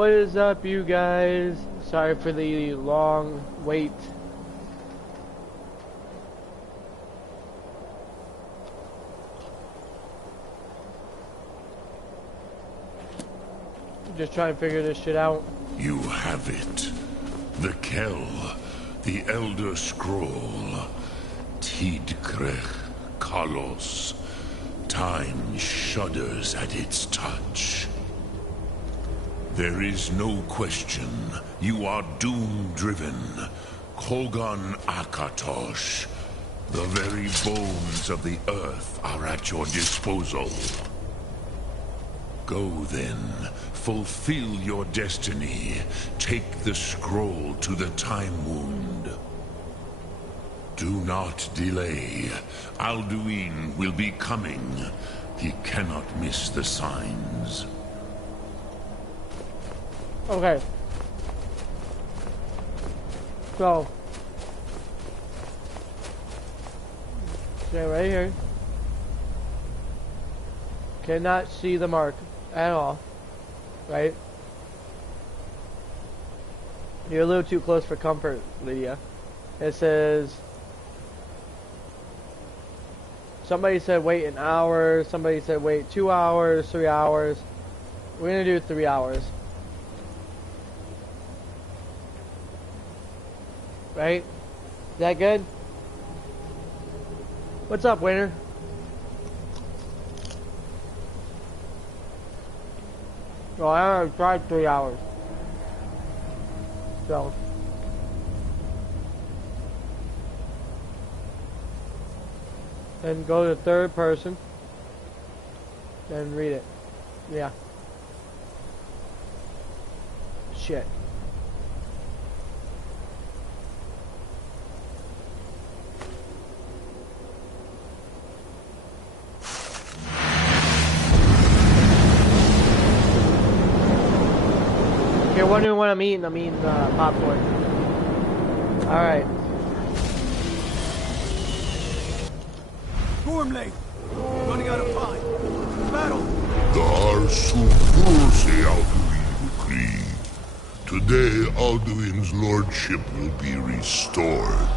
What is up, you guys? Sorry for the long wait. Just trying to figure this shit out. You have it. The Kell, the Elder Scroll. Tidkrech Kalos. Time shudders at its touch. There is no question. You are doom-driven. Kogan Akatosh. The very bones of the earth are at your disposal. Go then. Fulfill your destiny. Take the scroll to the Time Wound. Do not delay. Alduin will be coming. He cannot miss the signs. Okay. So. Okay, right here. Cannot see the mark at all. Right? You're a little too close for comfort, Lydia. It says... Somebody said wait an hour. Somebody said wait 2 hours, 3 hours. We're gonna do 3 hours. Right? Is that good? What's up, Winter? Well, I already tried 3 hours. So. Then go to third person. Then read it. Yeah. Shit. If you're wondering what I'm eating, I'm eating popcorn. Alright. Gormley! Running out of time. Battle! Dar Supurse Alduin decreed. Today Alduin's lordship will be restored.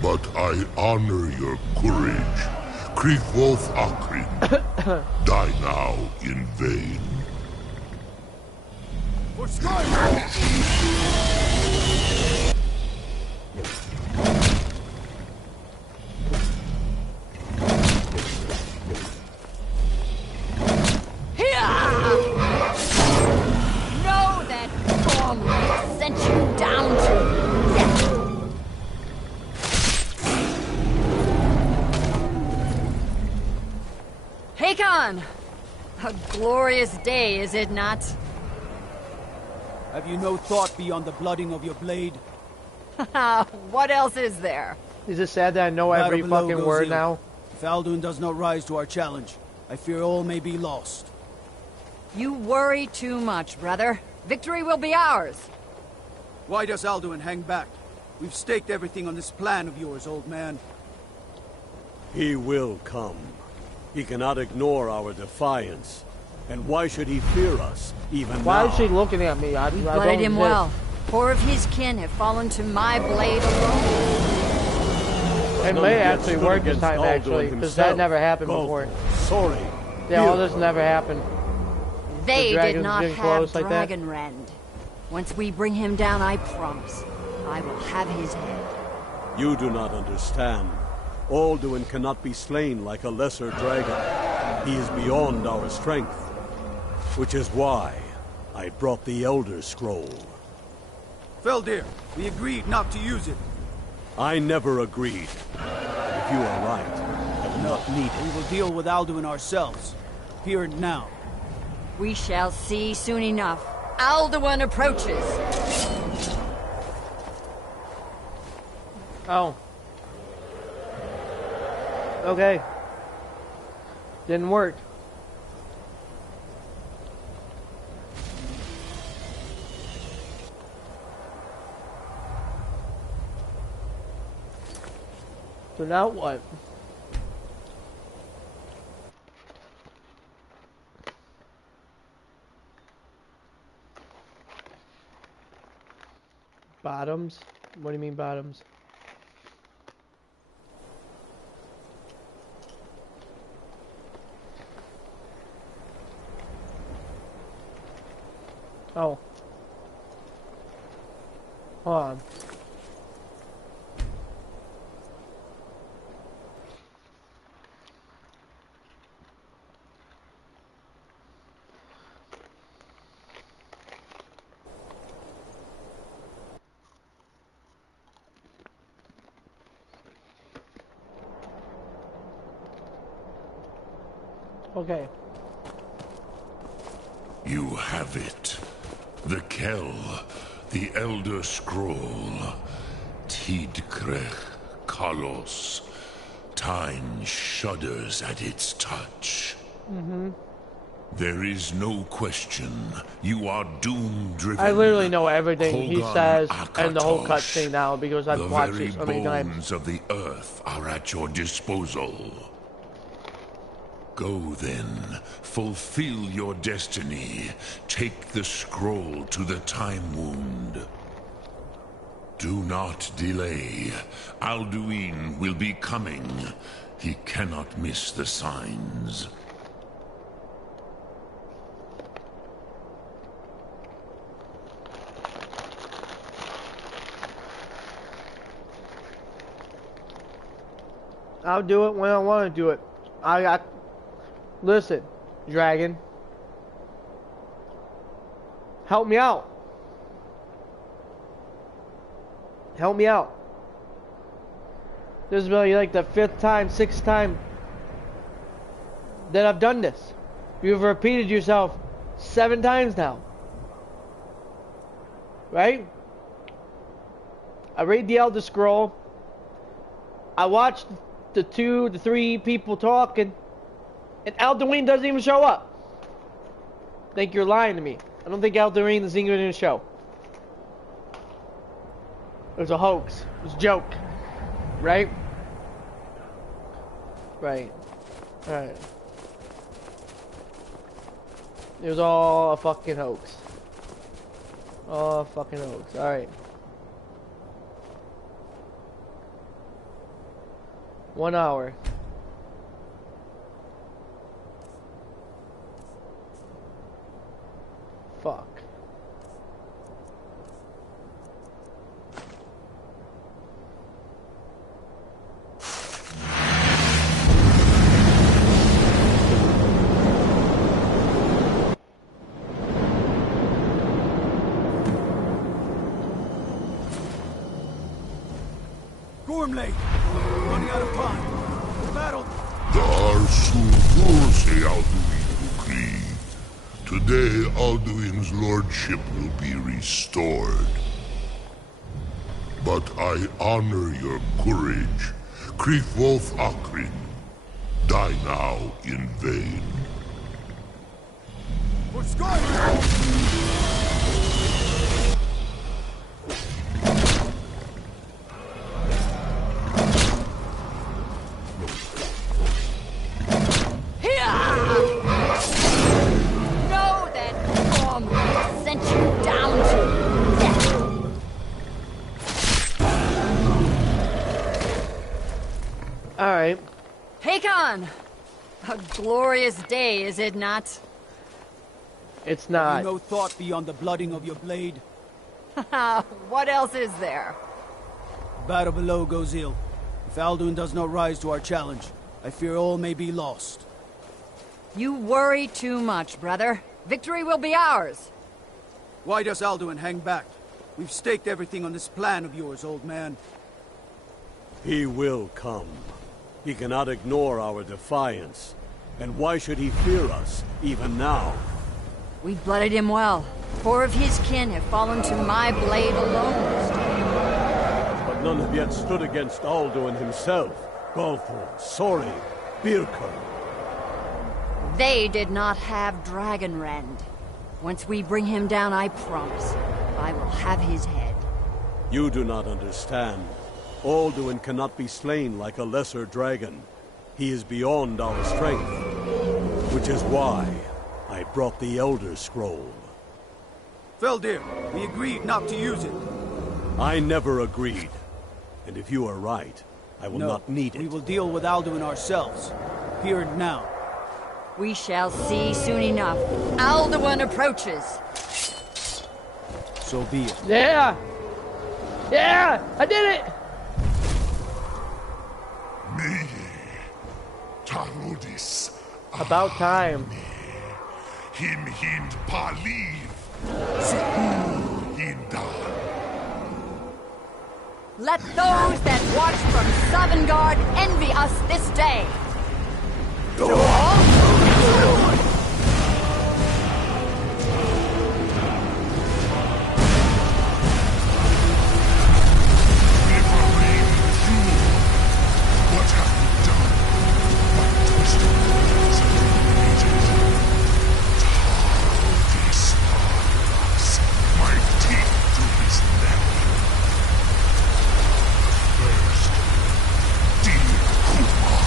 But I honor your courage. Kriegwolf Akrin. Die now in vain. For Skyrim! A glorious day, is it not? Have you no thought beyond the blooding of your blade? What else is there? Is it sad that I know every fucking word now? If Alduin does not rise to our challenge, I fear all may be lost. You worry too much, brother. Victory will be ours. Why does Alduin hang back? We've staked everything on this plan of yours, old man. He will come. He cannot ignore our defiance. And why should he fear us, even now? Why is she looking at me? I blooded him well. 4 of his kin have fallen to my blade alone. It may actually work this time, actually, because that never happened before. Sorry. Yeah, all this never happened. They did not have Dragon Rend. Once we bring him down, I promise, I will have his head. You do not understand. Alduin cannot be slain like a lesser dragon. He is beyond our strength. Which is why I brought the Elder Scroll. Feldir, we agreed not to use it. I never agreed. If you are right, I do not need it. We will deal with Alduin ourselves. Here and now. We shall see soon enough. Alduin approaches. Oh. Okay. Didn't work. So now what? Bottoms? What do you mean bottoms? Oh. Hold on. Okay. You have it. The Kell, the Elder Scroll. Tidkrech Kalos. Time shudders at its touch. There is no question. You are doom-driven. I literally know everything he Hogan says and the whole Akatosh. cutscene now because I've watched it so many The very times. bones of the earth are at your disposal. Go then, fulfill your destiny. Take the scroll to the Time Wound. Do not delay. Alduin will be coming. He cannot miss the signs. I'll do it when I want to do it. Listen, Dragon. Help me out. Help me out. This is really like the 5th time, 6th time that I've done this. You've repeated yourself 7 times now. Right? I read the Elder Scroll. I watched the 3 people talking. And Alduin doesn't even show up. I think you're lying to me. I don't think Alduin is even in the show. It was a hoax. It was a joke. Right? Right. Alright. It was all a fucking hoax. All a fucking hoax. Alright. 1 hour. Fuck. Gormley! Running out of time. The battle! Today, Alduin's lordship will be restored. But I honor your courage. Kriegwolf Akrin. Die now in vain. For Skyrim! Alright. Hakon! A glorious day, is it not? It's Have not. you no thought beyond the blooding of your blade? What else is there? The battle below goes ill. If Alduin does not rise to our challenge, I fear all may be lost. You worry too much, brother. Victory will be ours. Why does Alduin hang back? We've staked everything on this plan of yours, old man. He will come. He cannot ignore our defiance. And why should he fear us, even now? We've blooded him well. 4 of his kin have fallen to my blade alone this time. But none have yet stood against Alduin himself. Balthor, Sori, Birka. They did not have Dragonrend. Once we bring him down, I promise, I will have his head. You do not understand. Alduin cannot be slain like a lesser dragon. He is beyond our strength. Which is why I brought the Elder Scroll. Feldir, we agreed not to use it. I never agreed. And if you are right, I will not need it. We will deal with Alduin ourselves. Here and now. We shall see soon enough. Alduin approaches. So be it. Yeah! Yeah! I did it! Me, Tarudis. About time. Him hind paliv. Zuhu hindar. Let those that watch from Sovngarde envy us this day. What have you done? What twisted words have you created? Tarudis Parvas, my teeth to his neck. First, dear Kumar.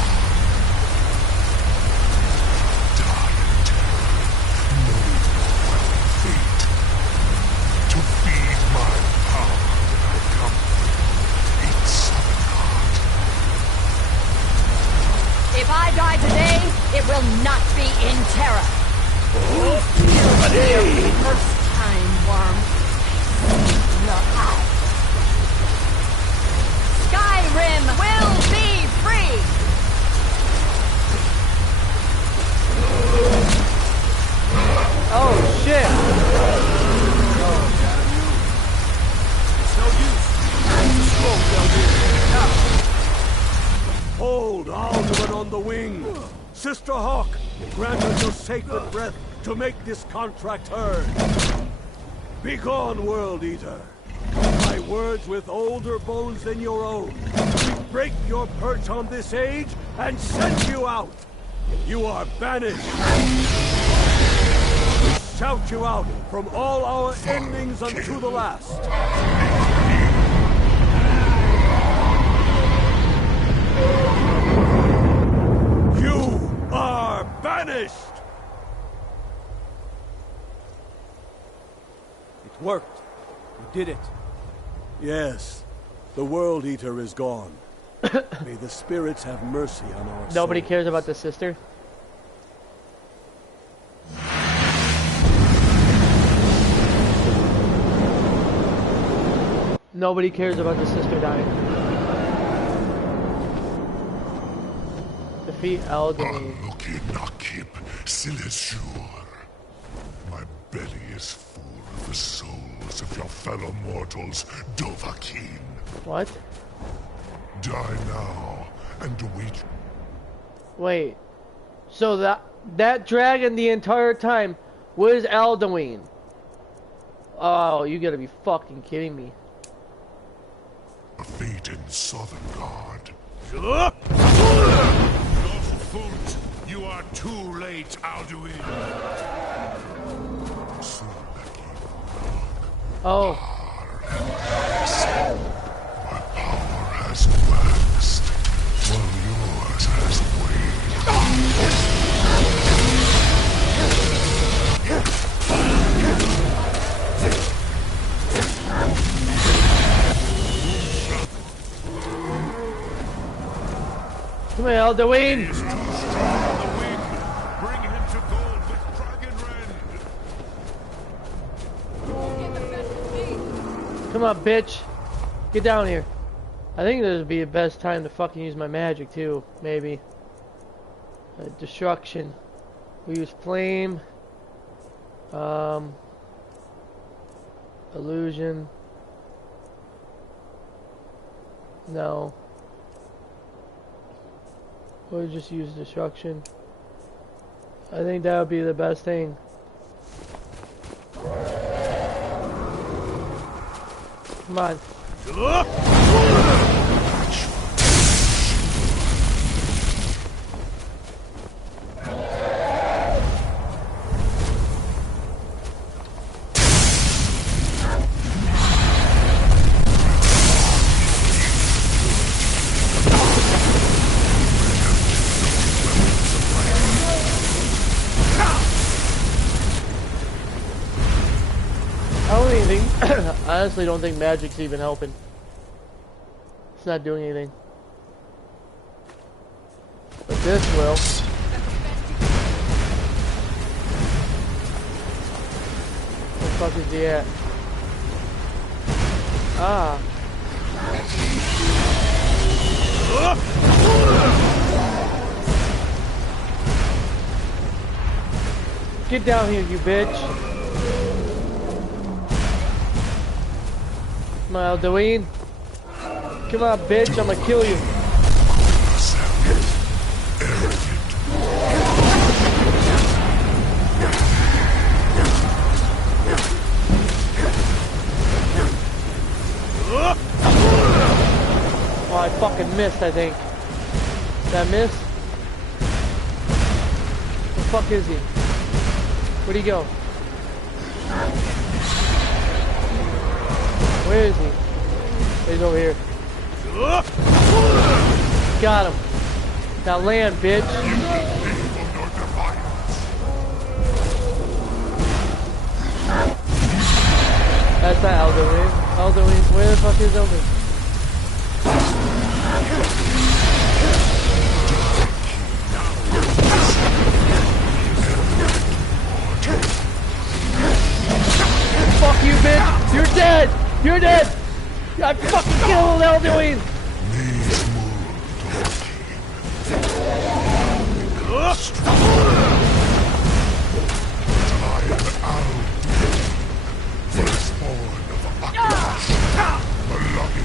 Die in terror, knowing your final fate. To feed my power when I come in Sovngarde. If I die today, it will not be in terror. You feel for the first time, worm. Your eyes. Skyrim will be free! Oh shit! It's no use. Smoke, Eldur. Now. Hold Alduin on the wing! Sister Hawk, grant us your sacred breath to make this contract heard. Begone, World Eater. My words with older bones than your own. We break your perch on this age and send you out. You are banished. We shout you out from all our endings unto the last. You are banished! It worked. We did it. Yes, the World Eater is gone. May the spirits have mercy on our Nobody souls. cares about the sister. Nobody cares about the sister dying. Defeat Alduin. Aluki nakip silesur. My belly is full of the souls of your fellow mortals, Dovahkiin. What? Die now and wait. Wait. So that dragon the entire time was Alduin. Oh, you gotta be fucking kidding me. A fate in Sovngarde. Look! Foot, you are too late, Alduin. Oh. My power has waxed, while yours has waned. Come here, Alduin. He's too strong on the wing. Bring him to gold with Dragon Rend. Come on, bitch. Get down here. I think this would be the best time to fucking use my magic too, maybe. Destruction. We use flame. Illusion. No. We'll just use destruction. I think that would be the best thing. Come on. don't even think, I honestly don't think magic's even helping. It's not doing anything. But this will. Where the fuck is he at? Ah. Get down here, you bitch. Come on, Alduin. Come on, bitch, I'ma kill you. Oh, I fucking missed, I think. Did I miss? Where the fuck is he? Where'd he go? Where is he? He's over here. Got him. Now land, bitch. That's not Alduin. Alduin, where the fuck is Alduin? Fuck you, bitch! You're dead! You're dead! I fucking killed Alduin!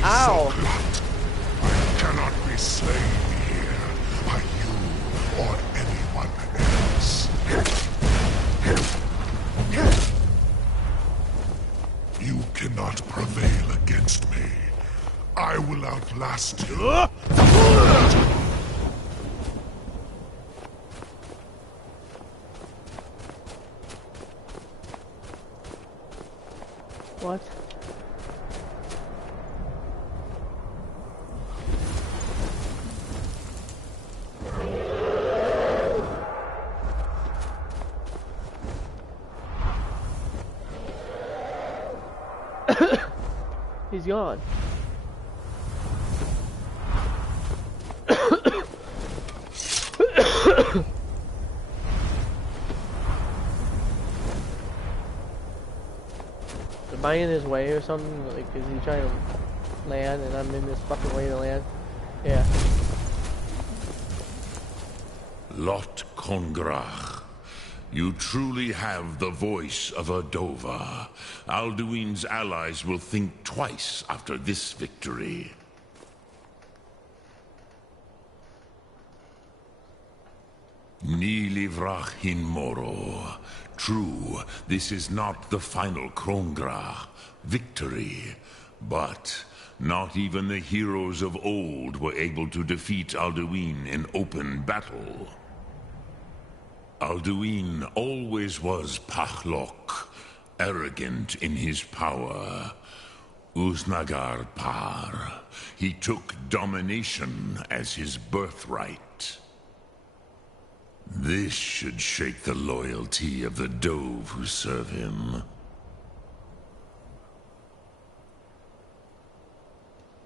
Ow! I cannot be slain here by you or anyone else. You cannot prevail against me. I will outlast you. What? He's gone. Am I in his way or something? Like, is he trying to land and I'm in this fucking way to land? Yeah. Lot Kongrach, you truly have the voice of a Dova. Alduin's allies will think twice after this victory. Ni livrach hin moro. True, this is not the final Kongrach victory, but not even the heroes of old were able to defeat Alduin in open battle. Alduin always was Pachlok, arrogant in his power. Uznagar Par. He took domination as his birthright. This should shake the loyalty of the Dove who serve him.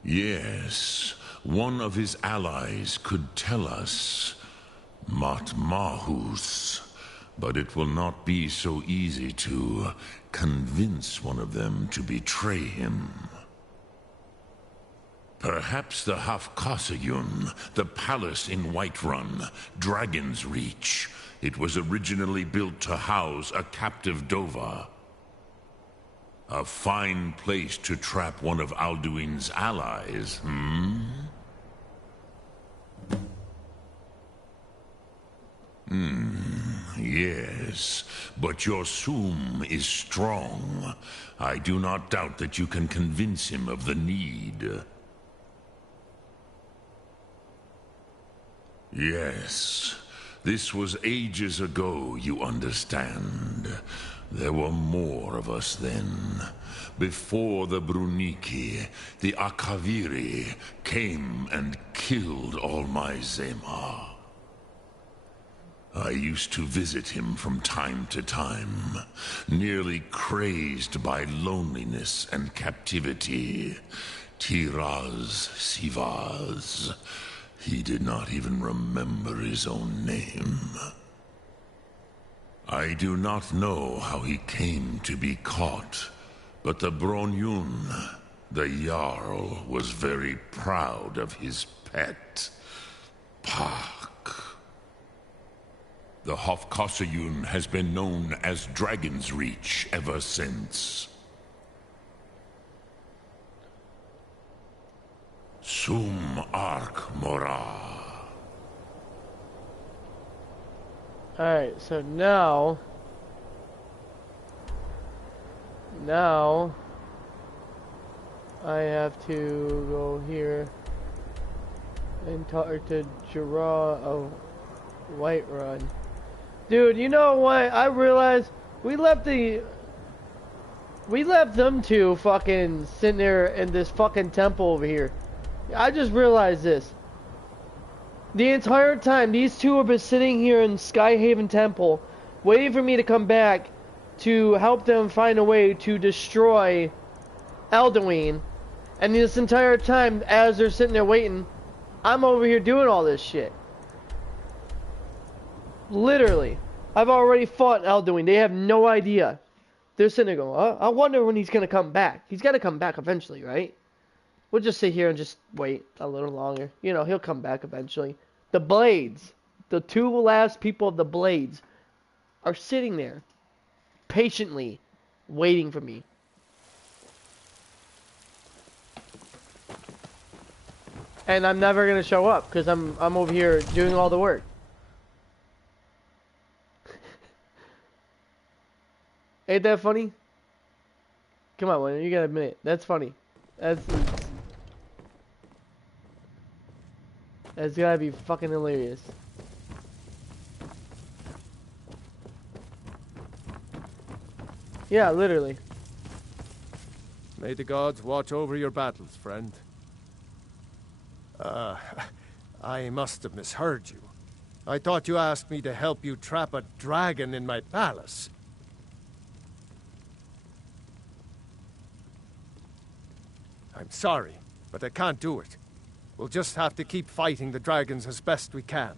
Yes, one of his allies could tell us. Matmahus. But it will not be so easy to convince one of them to betray him. Perhaps the Hafkasayun, the palace in Whiterun, Dragon's Reach. It was originally built to house a captive Dova. A fine place to trap one of Alduin's allies, Yes, but your Sum is strong. I do not doubt that you can convince him of the need. Yes, this was ages ago, you understand. There were more of us then. Before the Bruniki, the Akaviri came and killed all my Zema. I used to visit him from time to time, nearly crazed by loneliness and captivity. Tiraz Sivaz. He did not even remember his own name. I do not know how he came to be caught, but the Bronyun, the Jarl, was very proud of his pet, Pak. The Hofkossayun has been known as Dragon's Reach ever since. Sum Ark Mora. Alright, so now I have to go here and talk to Jara of Whiterun. Dude, you know what? I realized we left them two fucking sitting there in this fucking temple over here. I just realized this. The entire time, these two have been sitting here in Skyhaven Temple, waiting for me to come back to help them find a way to destroy Alduin. And this entire time, as they're sitting there waiting, I'm over here doing all this shit. Literally. I've already fought Alduin. They have no idea. They're sitting there going, I wonder when he's going to come back. He's got to come back eventually, right? We'll just sit here and just wait a little longer. You know, he'll come back eventually. The Blades, the two last people of the Blades, are sitting there, patiently, waiting for me. And I'm never gonna show up, because I'm over here doing all the work. Ain't that funny? Come on, William, you gotta admit it. That's funny. That's gotta be fucking hilarious. Yeah, literally. May the gods watch over your battles, friend. I must have misheard you. I thought you asked me to help you trap a dragon in my palace. I'm sorry, but I can't do it. We'll just have to keep fighting the dragons as best we can.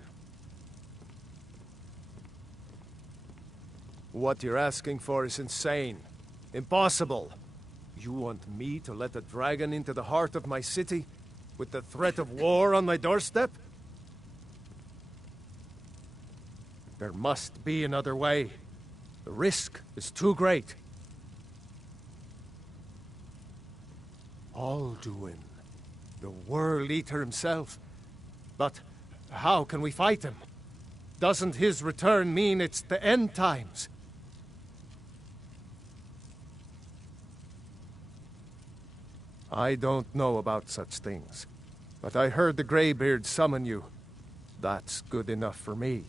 What you're asking for is insane. Impossible. You want me to let a dragon into the heart of my city, with the threat of war on my doorstep? There must be another way. The risk is too great. Alduin, the World Eater himself. But how can we fight him? Doesn't his return mean it's the end times? I don't know about such things, but I heard the Greybeard summon you. That's good enough for me.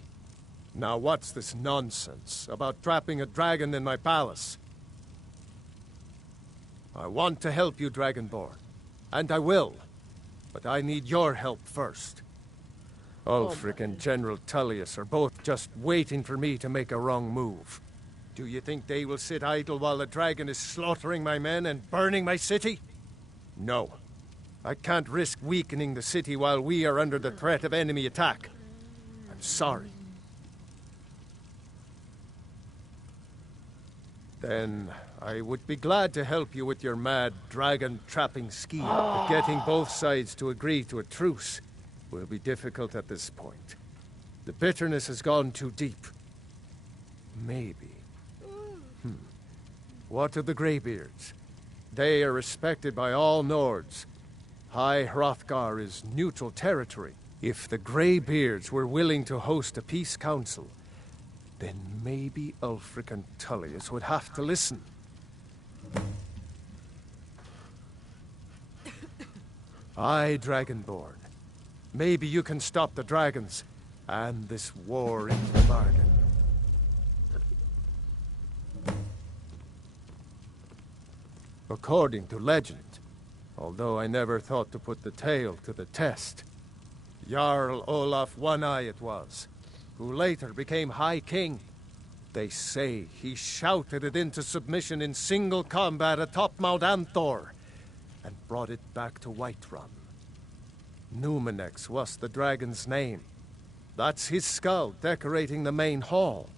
Now what's this nonsense about trapping a dragon in my palace? I want to help you, Dragonborn, and I will, but I need your help first. Ulfric and General Tullius are both just waiting for me to make a wrong move. Do you think they will sit idle while the dragon is slaughtering my men and burning my city? No. I can't risk weakening the city while we are under the threat of enemy attack. I'm sorry. Then I would be glad to help you with your mad dragon-trapping scheme, but getting both sides to agree to a truce will be difficult at this point. The bitterness has gone too deep. Maybe. What of the Greybeards? They are respected by all Nords. High Hrothgar is neutral territory. If the Greybeards were willing to host a peace council, then maybe Ulfric and Tullius would have to listen. Aye, Dragonborn. Maybe you can stop the dragons, and this war in the bargain. According to legend, although I never thought to put the tale to the test, Jarl Olaf One-Eye it was. who later became High King. They say he shouted it into submission in single combat atop Mount Anthor, and brought it back to Whiterun. Numenex was the dragon's name. That's his skull decorating the main hall.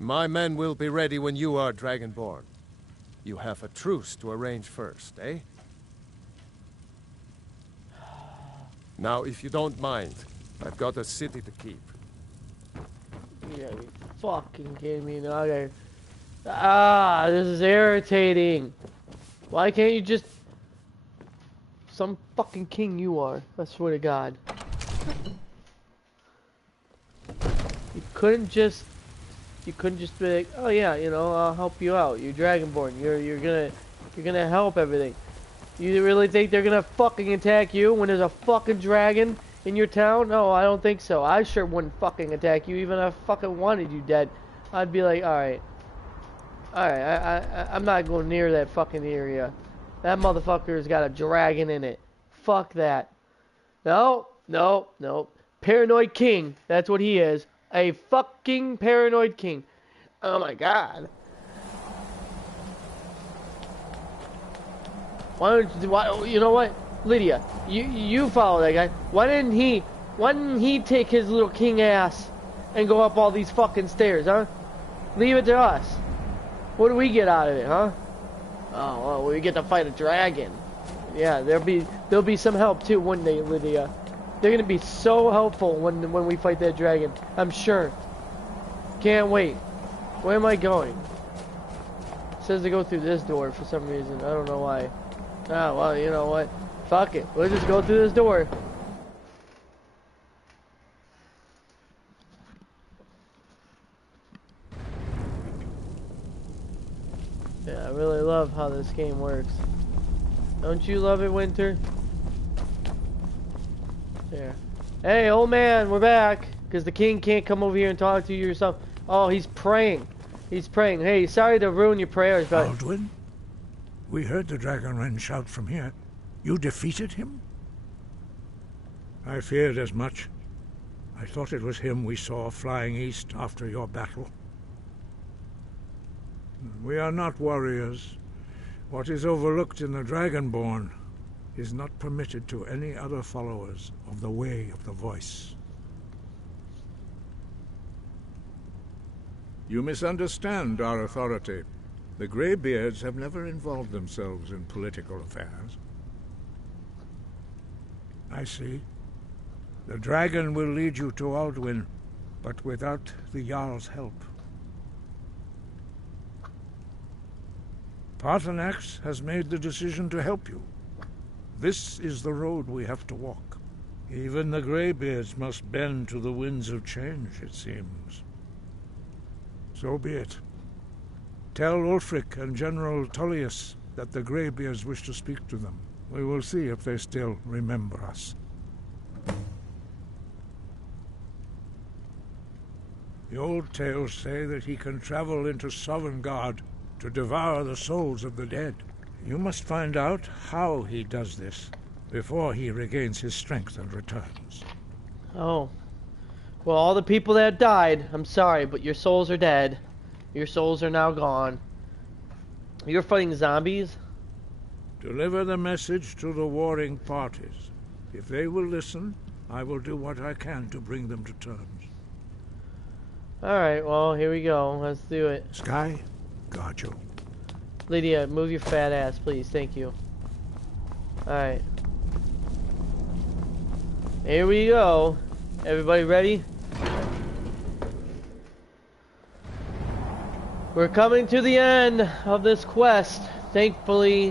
My men will be ready when you are, Dragonborn. You have a truce to arrange first, eh? Now, if you don't mind, I've got a city to keep. Yeah, you fucking kidding me? No, okay. Ah, this is irritating. Why can't you just... Some fucking king you are. I swear to God. You couldn't just be like, oh yeah, you know, I'll help you out. You're Dragonborn. You're gonna help everything. You really think they're gonna fucking attack you when there's a fucking dragon in your town? No, I don't think so. I sure wouldn't fucking attack you even if I fucking wanted you dead. I'd be like, alright, I'm not going near that fucking area. That motherfucker's got a dragon in it. Fuck that. No. Paranoid king. That's what he is. A fucking paranoid king. Oh my God. You know what? Lydia, you follow that guy. Why didn't he take his little king ass and go up all these fucking stairs, huh? Leave it to us. What do we get out of it, huh? Oh, well, we get to fight a dragon. Yeah, there'll be some help too, wouldn't they, Lydia? They're gonna be so helpful when we fight that dragon. I'm sure. Can't wait. Where am I going? It says to go through this door for some reason. I don't know why. Ah, well, you know what? Fuck it. We'll just go through this door. Yeah, I really love how this game works. Don't you love it, Winter? There. Hey, old man, we're back. Because the king can't come over here and talk to you yourself. Oh, he's praying. He's praying. Hey, sorry to ruin your prayers, but... Aldwin? We heard the Dragonren shout from here. You defeated him? I feared as much. I thought it was him we saw flying east after your battle. We are not warriors. What is overlooked in the Dragonborn is not permitted to any other followers of the Way of the Voice. You misunderstand our authority. The Greybeards have never involved themselves in political affairs. I see. The dragon will lead you to Aldwin, but without the Jarl's help. Paarthurnax has made the decision to help you. This is the road we have to walk. Even the Greybeards must bend to the winds of change, it seems. So be it. Tell Ulfric and General Tullius that the Greybeards wish to speak to them. We will see if they still remember us. The old tales say that he can travel into Sovngarde to devour the souls of the dead. You must find out how he does this before he regains his strength and returns. Oh. Well, all the people that died, I'm sorry, but your souls are dead. Your souls are now gone. You're fighting zombies? Deliver the message to the warring parties. If they will listen, I will do what I can to bring them to terms. Alright, well, here we go. Let's do it. Sky, guard you. Lydia, move your fat ass, please. Thank you. Alright. Here we go. Everybody ready? We're coming to the end of this quest. Thankfully,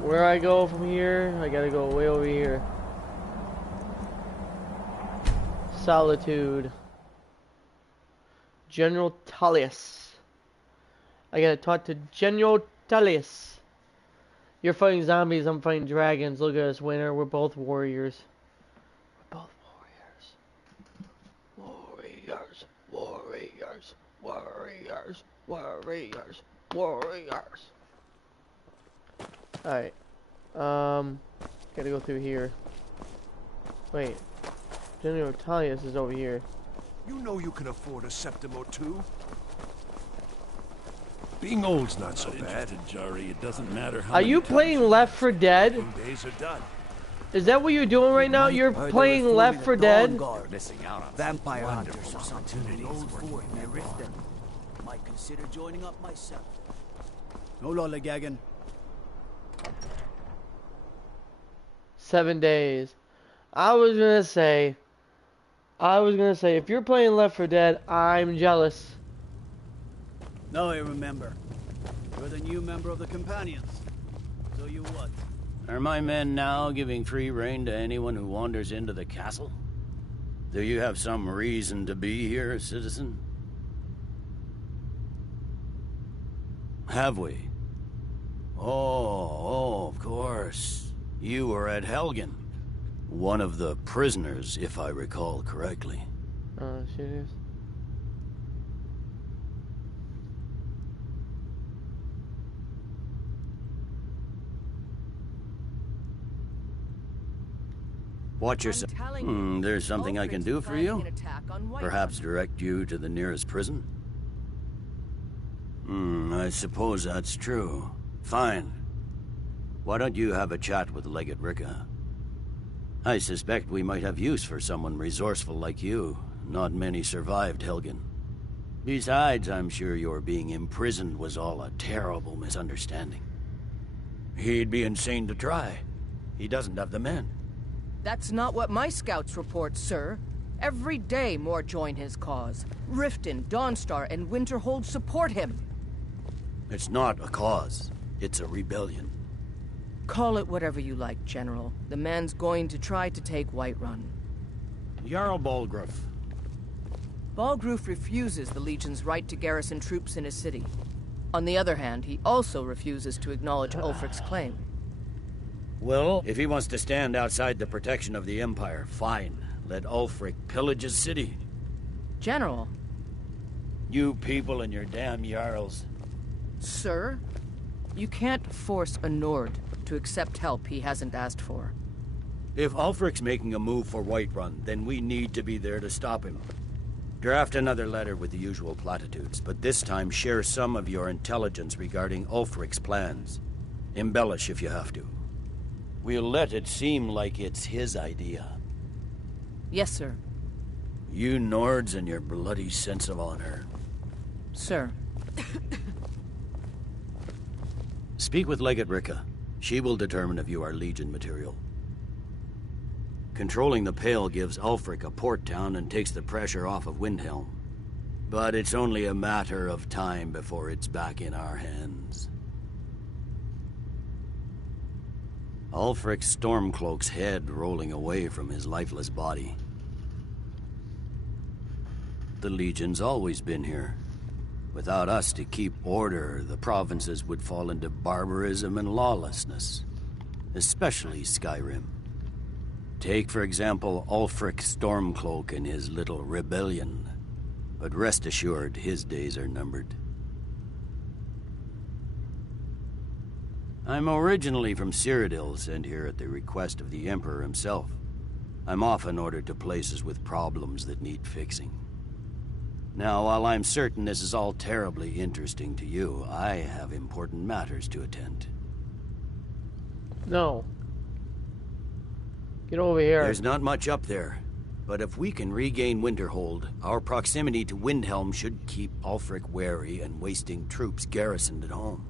where I go from here, I gotta go way over here. Solitude. General Tullius. I gotta talk to General Tullius. You're fighting zombies, I'm fighting dragons. Look at us, winner. We're both warriors. We're both warriors. Warriors. Warriors. Warriors. Warriors. Warriors. Alright. Gotta go through here. Wait. General Tullius is over here. You know you can afford a septim or two. Being old's not so bad. Jari. It doesn't matter how Are you playing Left 4 Dead? Days are done. Is that what you're doing right now? You're playing Left 4 Dead? Missing out on Vampire hunters or something. Old fort near Riften. Might consider joining up myself. No lollygagging. 7 days. I was gonna say, if you're playing Left 4 Dead, I'm jealous. Now I remember. You're the new member of the Companions. So you what? Are my men now giving free rein to anyone who wanders into the castle? Do you have some reason to be here, citizen? Have we? Oh, of course. You were at Helgen. One of the prisoners, if I recall correctly. Oh, shit is. Watch yourself. There's something I can do for you? Perhaps direct you to the nearest prison? I suppose that's true. Fine. Why don't you have a chat with Legate Ricka? I suspect we might have use for someone resourceful like you. Not many survived Helgen. Besides, I'm sure your being imprisoned was all a terrible misunderstanding. He'd be insane to try. He doesn't have the men. That's not what my scouts report, sir. Every day more join his cause. Riften, Dawnstar, and Winterhold support him. It's not a cause. It's a rebellion. Call it whatever you like, General. The man's going to try to take Whiterun. Jarl Balgruuf. Balgruuf refuses the Legion's right to garrison troops in his city. On the other hand, he also refuses to acknowledge Ulfric's claim. Well, if he wants to stand outside the protection of the Empire, fine. Let Ulfric pillage his city. General. You people and your damn Jarls. Sir, you can't force a Nord to accept help he hasn't asked for. If Ulfric's making a move for Whiterun, then we need to be there to stop him. Draft another letter with the usual platitudes, but this time share some of your intelligence regarding Ulfric's plans. Embellish if you have to. We'll let it seem like it's his idea. Yes, sir. You Nords and your bloody sense of honor. Sir. Speak with Legate Ricka. She will determine if you are Legion material. Controlling the Pale gives Ulfric a port town and takes the pressure off of Windhelm. But it's only a matter of time before it's back in our hands. Ulfric's Stormcloak's head rolling away from his lifeless body. The Legion's always been here. Without us to keep order, the provinces would fall into barbarism and lawlessness. Especially Skyrim. Take, for example, Ulfric Stormcloak and his little rebellion. But rest assured, his days are numbered. I'm originally from Cyrodiil, sent here at the request of the Emperor himself. I'm often ordered to places with problems that need fixing. Now, while I'm certain this is all terribly interesting to you, I have important matters to attend. No. Get over here. There's not much up there, but if we can regain Winterhold, our proximity to Windhelm should keep Ulfric wary and wasting troops garrisoned at home.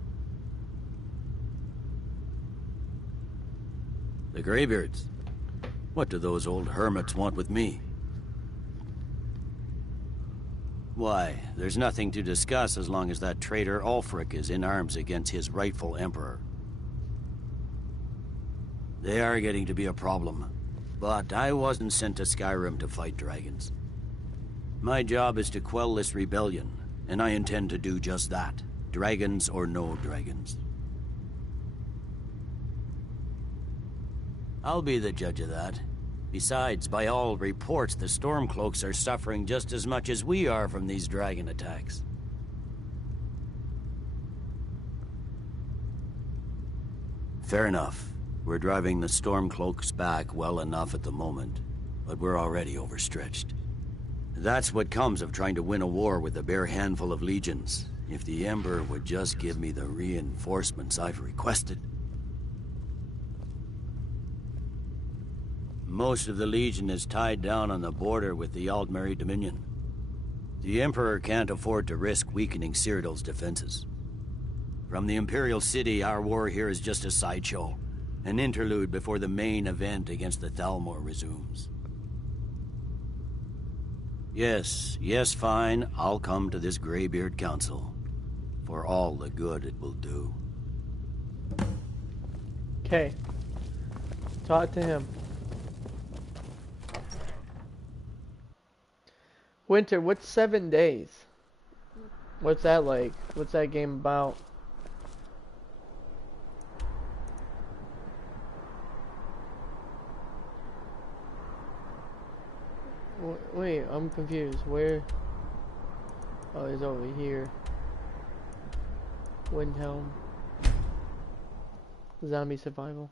The Greybeards. What do those old hermits want with me? Why, there's nothing to discuss as long as that traitor Ulfric is in arms against his rightful emperor. They are getting to be a problem, but I wasn't sent to Skyrim to fight dragons. My job is to quell this rebellion, and I intend to do just that, dragons or no dragons. I'll be the judge of that. Besides, by all reports, the Stormcloaks are suffering just as much as we are from these dragon attacks. Fair enough. We're driving the Stormcloaks back well enough at the moment, but we're already overstretched. That's what comes of trying to win a war with a bare handful of legions. If the Emperor would just give me the reinforcements I've requested. Most of the Legion is tied down on the border with the Altmeri Dominion. The Emperor can't afford to risk weakening Cyrodiil's defenses. From the Imperial City, our war here is just a sideshow. An interlude before the main event against the Thalmor resumes. Yes, fine. I'll come to this Greybeard Council. For all the good it will do. Okay. Talk to him. Winter, what's 7 days? What's that like? What's that game about? Wait, I'm confused. Where? Oh, he's over here. Windhelm. Zombie survival.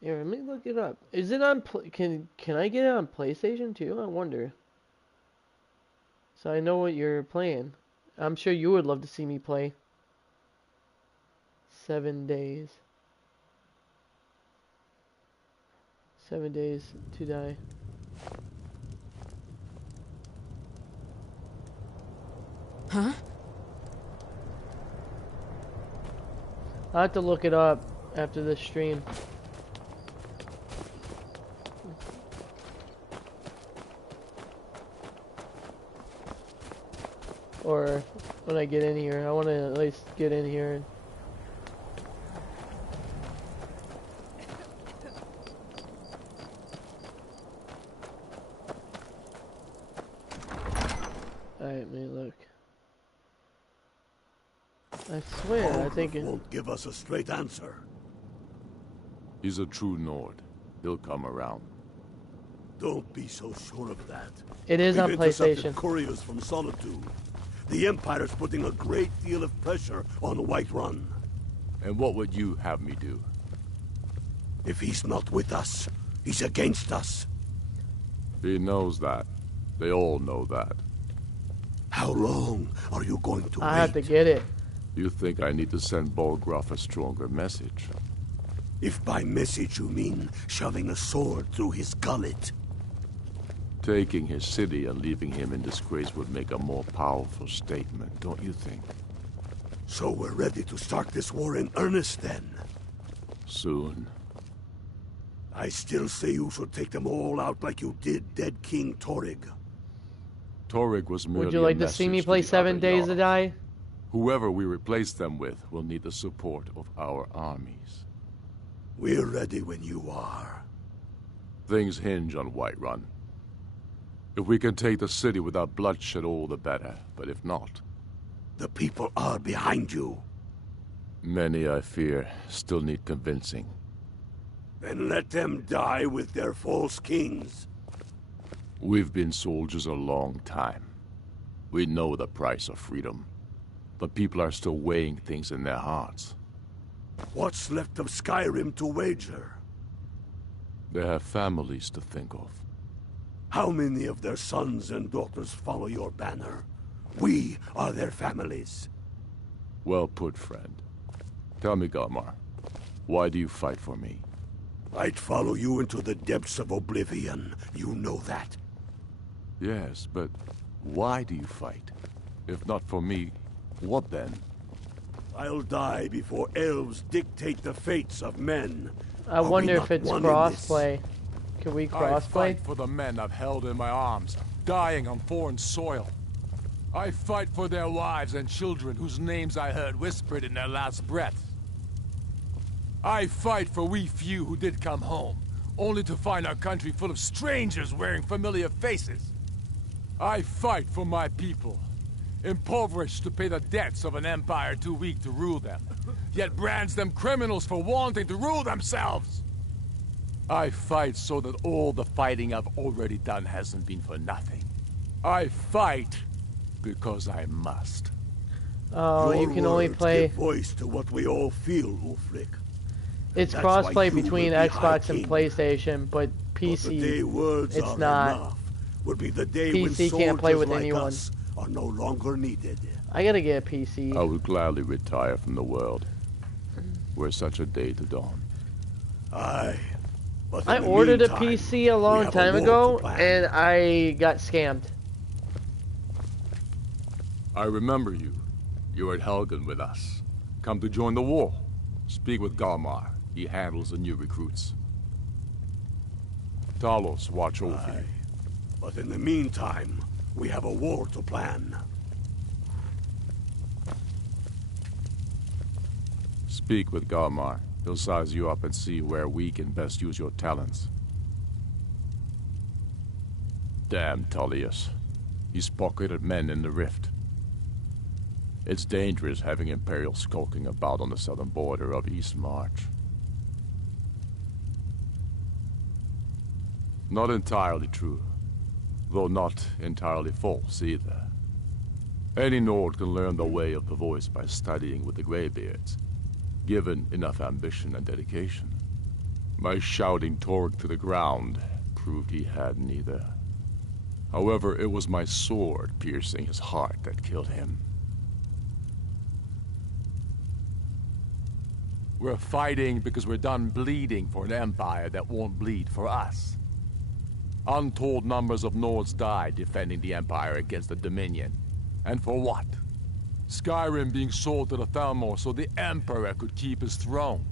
Yeah, let me look it up. Is it on? Can I get it on PlayStation too? I wonder. So I know what you're playing. I'm sure you would love to see me play. 7 days. 7 days to die. Huh? I'll have to look it up after this stream. Or when I get in here. I want to at least get in here and alright, let me look. I swear, I think it won't give us a straight answer. He's a true Nord. He'll come around. Don't be so sure of that. It is on PlayStation. Couriers from Solitude. The Empire's putting a great deal of pressure on Whiterun. And what would you have me do? If he's not with us, he's against us. He knows that. They all know that. How long are you going to wait? I have to get it. You think I need to send Bolgraf a stronger message? If by message you mean shoving a sword through his gullet. Taking his city and leaving him in disgrace would make a more powerful statement, don't you think? So we're ready to start this war in earnest then? Soon. I still say you should take them all out like you did dead King Torrig. Torrig was merely Would you like to see me play 7 days to die? Whoever we replace them with will need the support of our armies. We're ready when you are. Things hinge on Whiterun. If we can take the city without bloodshed, all the better. But if not... The people are behind you. Many, I fear, still need convincing. Then let them die with their false kings. We've been soldiers a long time. We know the price of freedom. But people are still weighing things in their hearts. What's left of Skyrim to wager? They have families to think of. How many of their sons and daughters follow your banner? We are their families. Well put, friend. Tell me, Galmar, why do you fight for me? I'd follow you into the depths of oblivion. You know that. Yes, but why do you fight? If not for me, what then? I'll die before elves dictate the fates of men. I wonder if it's crossplay. Can we crossplay? I fight for the men I've held in my arms, dying on foreign soil. I fight for their wives and children whose names I heard whispered in their last breath. I fight for we few who did come home, only to find our country full of strangers wearing familiar faces. I fight for my people, impoverished to pay the debts of an empire too weak to rule them, yet brands them criminals for wanting to rule themselves. I fight so that all the fighting I've already done hasn't been for nothing. I fight because I must. Oh, you can only play... Give voice to what we all feel, Ulfric. It's That's why crossplay you between will be High Xbox and King. PlayStation, but But the day PC, words it's are not. enough will be the day when PC can't play soldiers with like anyone. us are no longer needed. I gotta get a PC. I would gladly retire from the world, were such a day to dawn. Aye. But I in the ordered a meantime, PC a we long have time war ago, to plan. and I got scammed. I remember you. You were at Helgen with us. Come to join the war. Speak with Galmar. He handles the new recruits. Talos, watch over you. But in the meantime, we have a war to plan. Speak with Galmar. He'll size you up and see where we can best use your talents. Damn Tullius. He's pocketed men in the rift. It's dangerous having Imperials skulking about on the southern border of East March. Not entirely true, though not entirely false either. Any Nord can learn the way of the voice by studying with the Greybeards, given enough ambition and dedication. My shouting Torg to the ground proved he had neither. However, it was my sword piercing his heart that killed him. We're fighting because we're done bleeding for an empire that won't bleed for us. Untold numbers of Nords died defending the empire against the Dominion. And for what? Skyrim being sold to the Thalmor so the Emperor could keep his throne.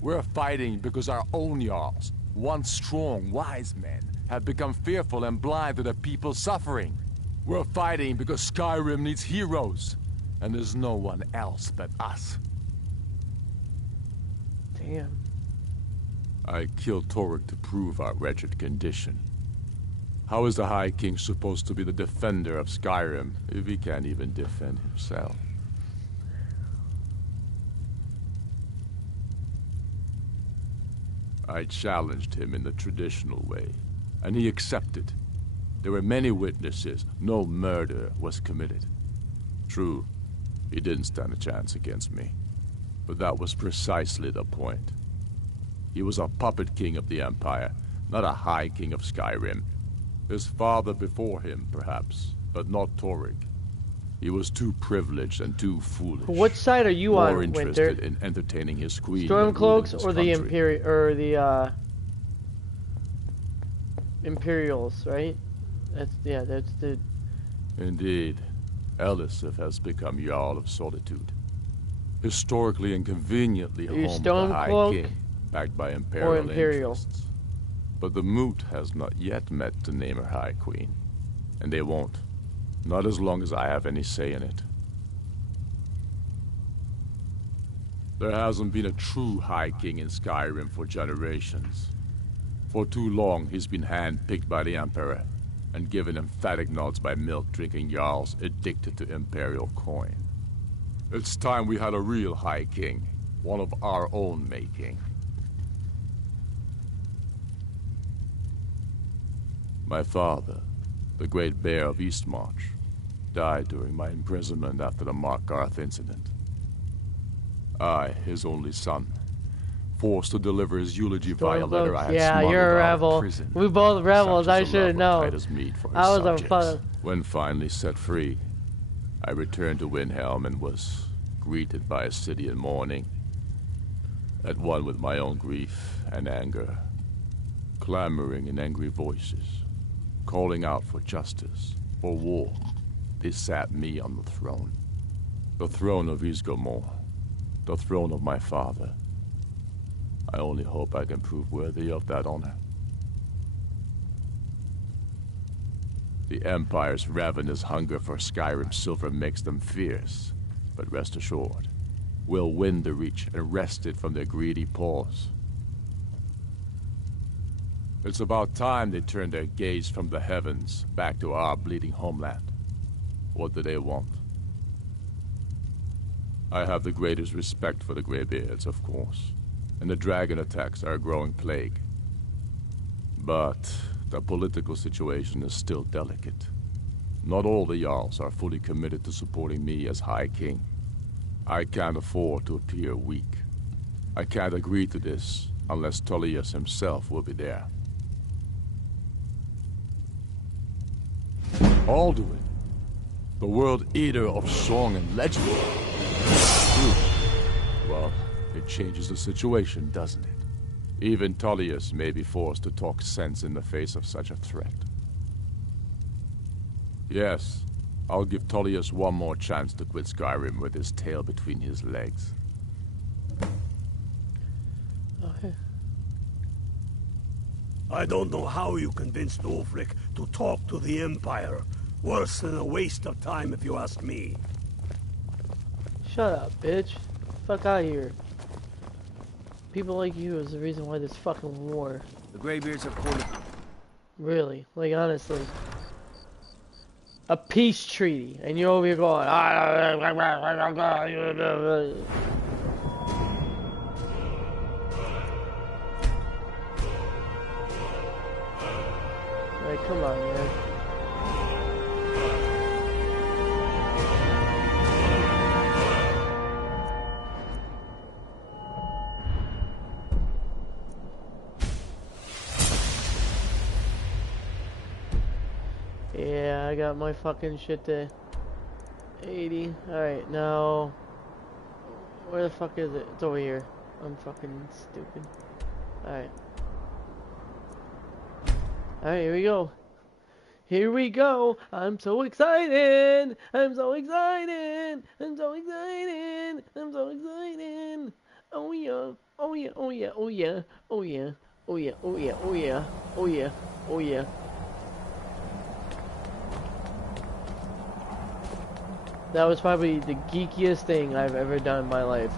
We're fighting because our own Jarls, once strong, wise men, have become fearful and blind to the people's suffering. We're fighting because Skyrim needs heroes, and there's no one else but us. Damn. I killed Torek to prove our wretched condition. How is the High King supposed to be the defender of Skyrim if he can't even defend himself? I challenged him in the traditional way, and he accepted. There were many witnesses. No murder was committed. True, he didn't stand a chance against me, but that was precisely the point. He was a puppet king of the Empire, not a High King of Skyrim. His father before him, perhaps, but not Torek. He was too privileged and too foolish. What side are you on, More interested Winter? in entertaining his queen than ruling Stormcloaks his or the country. Imperials, right? That's the. Indeed, Elisif has become Jarl of Solitude. Historically and conveniently Are you home to the High Stormcloak King, backed by Imperial Imperial? interests. But the Moot has not yet met to name her High Queen. And they won't. Not as long as I have any say in it. There hasn't been a true High King in Skyrim for generations. For too long, he's been handpicked by the Emperor, and given emphatic nods by milk-drinking Jarls addicted to Imperial coin. It's time we had a real High King, one of our own making. My father, the Great Bear of Eastmarch, died during my imprisonment after the Markarth incident. I, his only son, forced to deliver his eulogy via letter I had Yeah, smuggled you're a out of rebel. prison. We both rebels. Such I is the should have love of known. Titus Mead for his I was a subjects. fun. When finally set free, I returned to Windhelm and was greeted by a city in mourning, at one with my own grief and anger, clamoring in angry voices, calling out for justice, for war. They sat me on the throne of Ysgramor, the throne of my father. I only hope I can prove worthy of that honor. The Empire's ravenous hunger for Skyrim silver makes them fierce, but rest assured, we'll win the Reach and wrest it from their greedy paws. It's about time they turned their gaze from the heavens back to our bleeding homeland. What do they want? I have the greatest respect for the Greybeards, of course, and the dragon attacks are a growing plague. But the political situation is still delicate. Not all the Jarls are fully committed to supporting me as High King. I can't afford to appear weak. I can't agree to this unless Tullius himself will be there. Alduin, the world eater of song and legend. Well, it changes the situation, doesn't it? Even Tullius may be forced to talk sense in the face of such a threat. Yes, I'll give Tullius one more chance to quit Skyrim with his tail between his legs. Okay. I don't know how you convinced Ulfric to talk to the Empire. Worse than a waste of time, if you ask me. Shut up, bitch. Fuck out of here. People like you is the reason why there's fucking war. The Greybeards have cornered. Really, like honestly. A peace treaty, and you're over here going. Like, come on, man. Yeah, I got my fucking shit to 80. Alright, now... Where the fuck is it? It's over here. I'm fucking stupid. Alright. Alright, here we go. Here we go. I'm so excited. I'm so excited. I'm so excited. I'm so excited. Oh yeah. Oh yeah. Oh yeah. Oh yeah. Oh yeah. Oh yeah. Oh yeah. Oh yeah. Oh yeah. Oh yeah. That was probably the geekiest thing I've ever done in my life.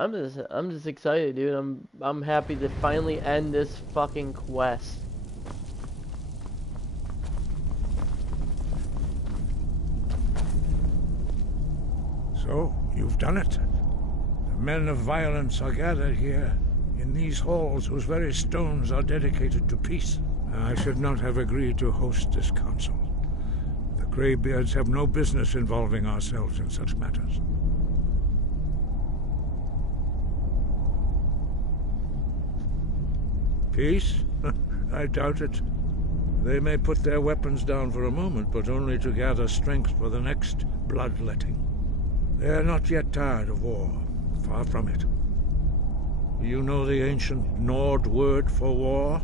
I'm just excited, dude. I'm happy to finally end this fucking quest. So, you've done it. The men of violence are gathered here, in these halls whose very stones are dedicated to peace. I should not have agreed to host this council. The Greybeards have no business involving ourselves in such matters. Peace? I doubt it. They may put their weapons down for a moment, but only to gather strength for the next bloodletting. They are not yet tired of war. Far from it. You know the ancient Nord word for war?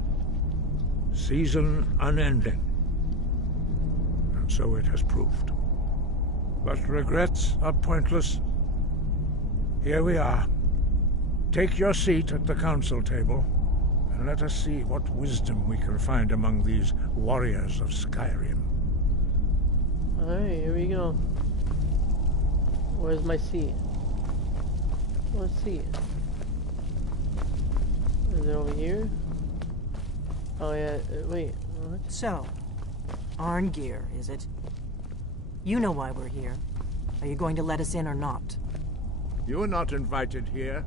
Season unending. And so it has proved. But regrets are pointless. Here we are. Take your seat at the council table, and let us see what wisdom we can find among these warriors of Skyrim. Alright, here we go. Where's my seat? What seat? Is it over here? Oh yeah, wait, what? So, Arngeir, is it? You know why we're here. Are you going to let us in or not? You're not invited here.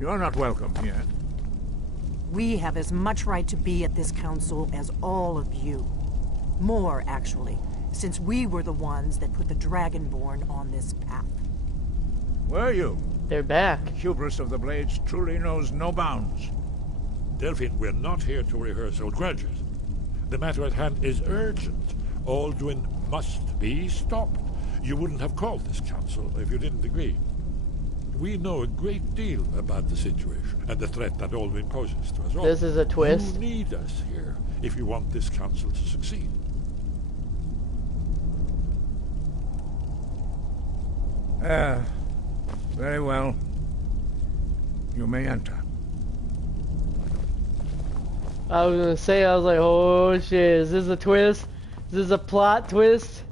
You're not welcome here. We have as much right to be at this council as all of you. More, actually, since we were the ones that put the Dragonborn on this path. Were you? They're back. Hubris of the Blades truly knows no bounds. Delphine, we're not here to rehearse old grudges. The matter at hand is urgent. Alduin must be stopped. You wouldn't have called this council if you didn't agree. We know a great deal about the situation and the threat that Alduin poses to us all. This is a twist. You need us here if you want this council to succeed. Very well. You may enter. I was gonna say, I was like, oh shit, is this a twist? Is this a plot twist?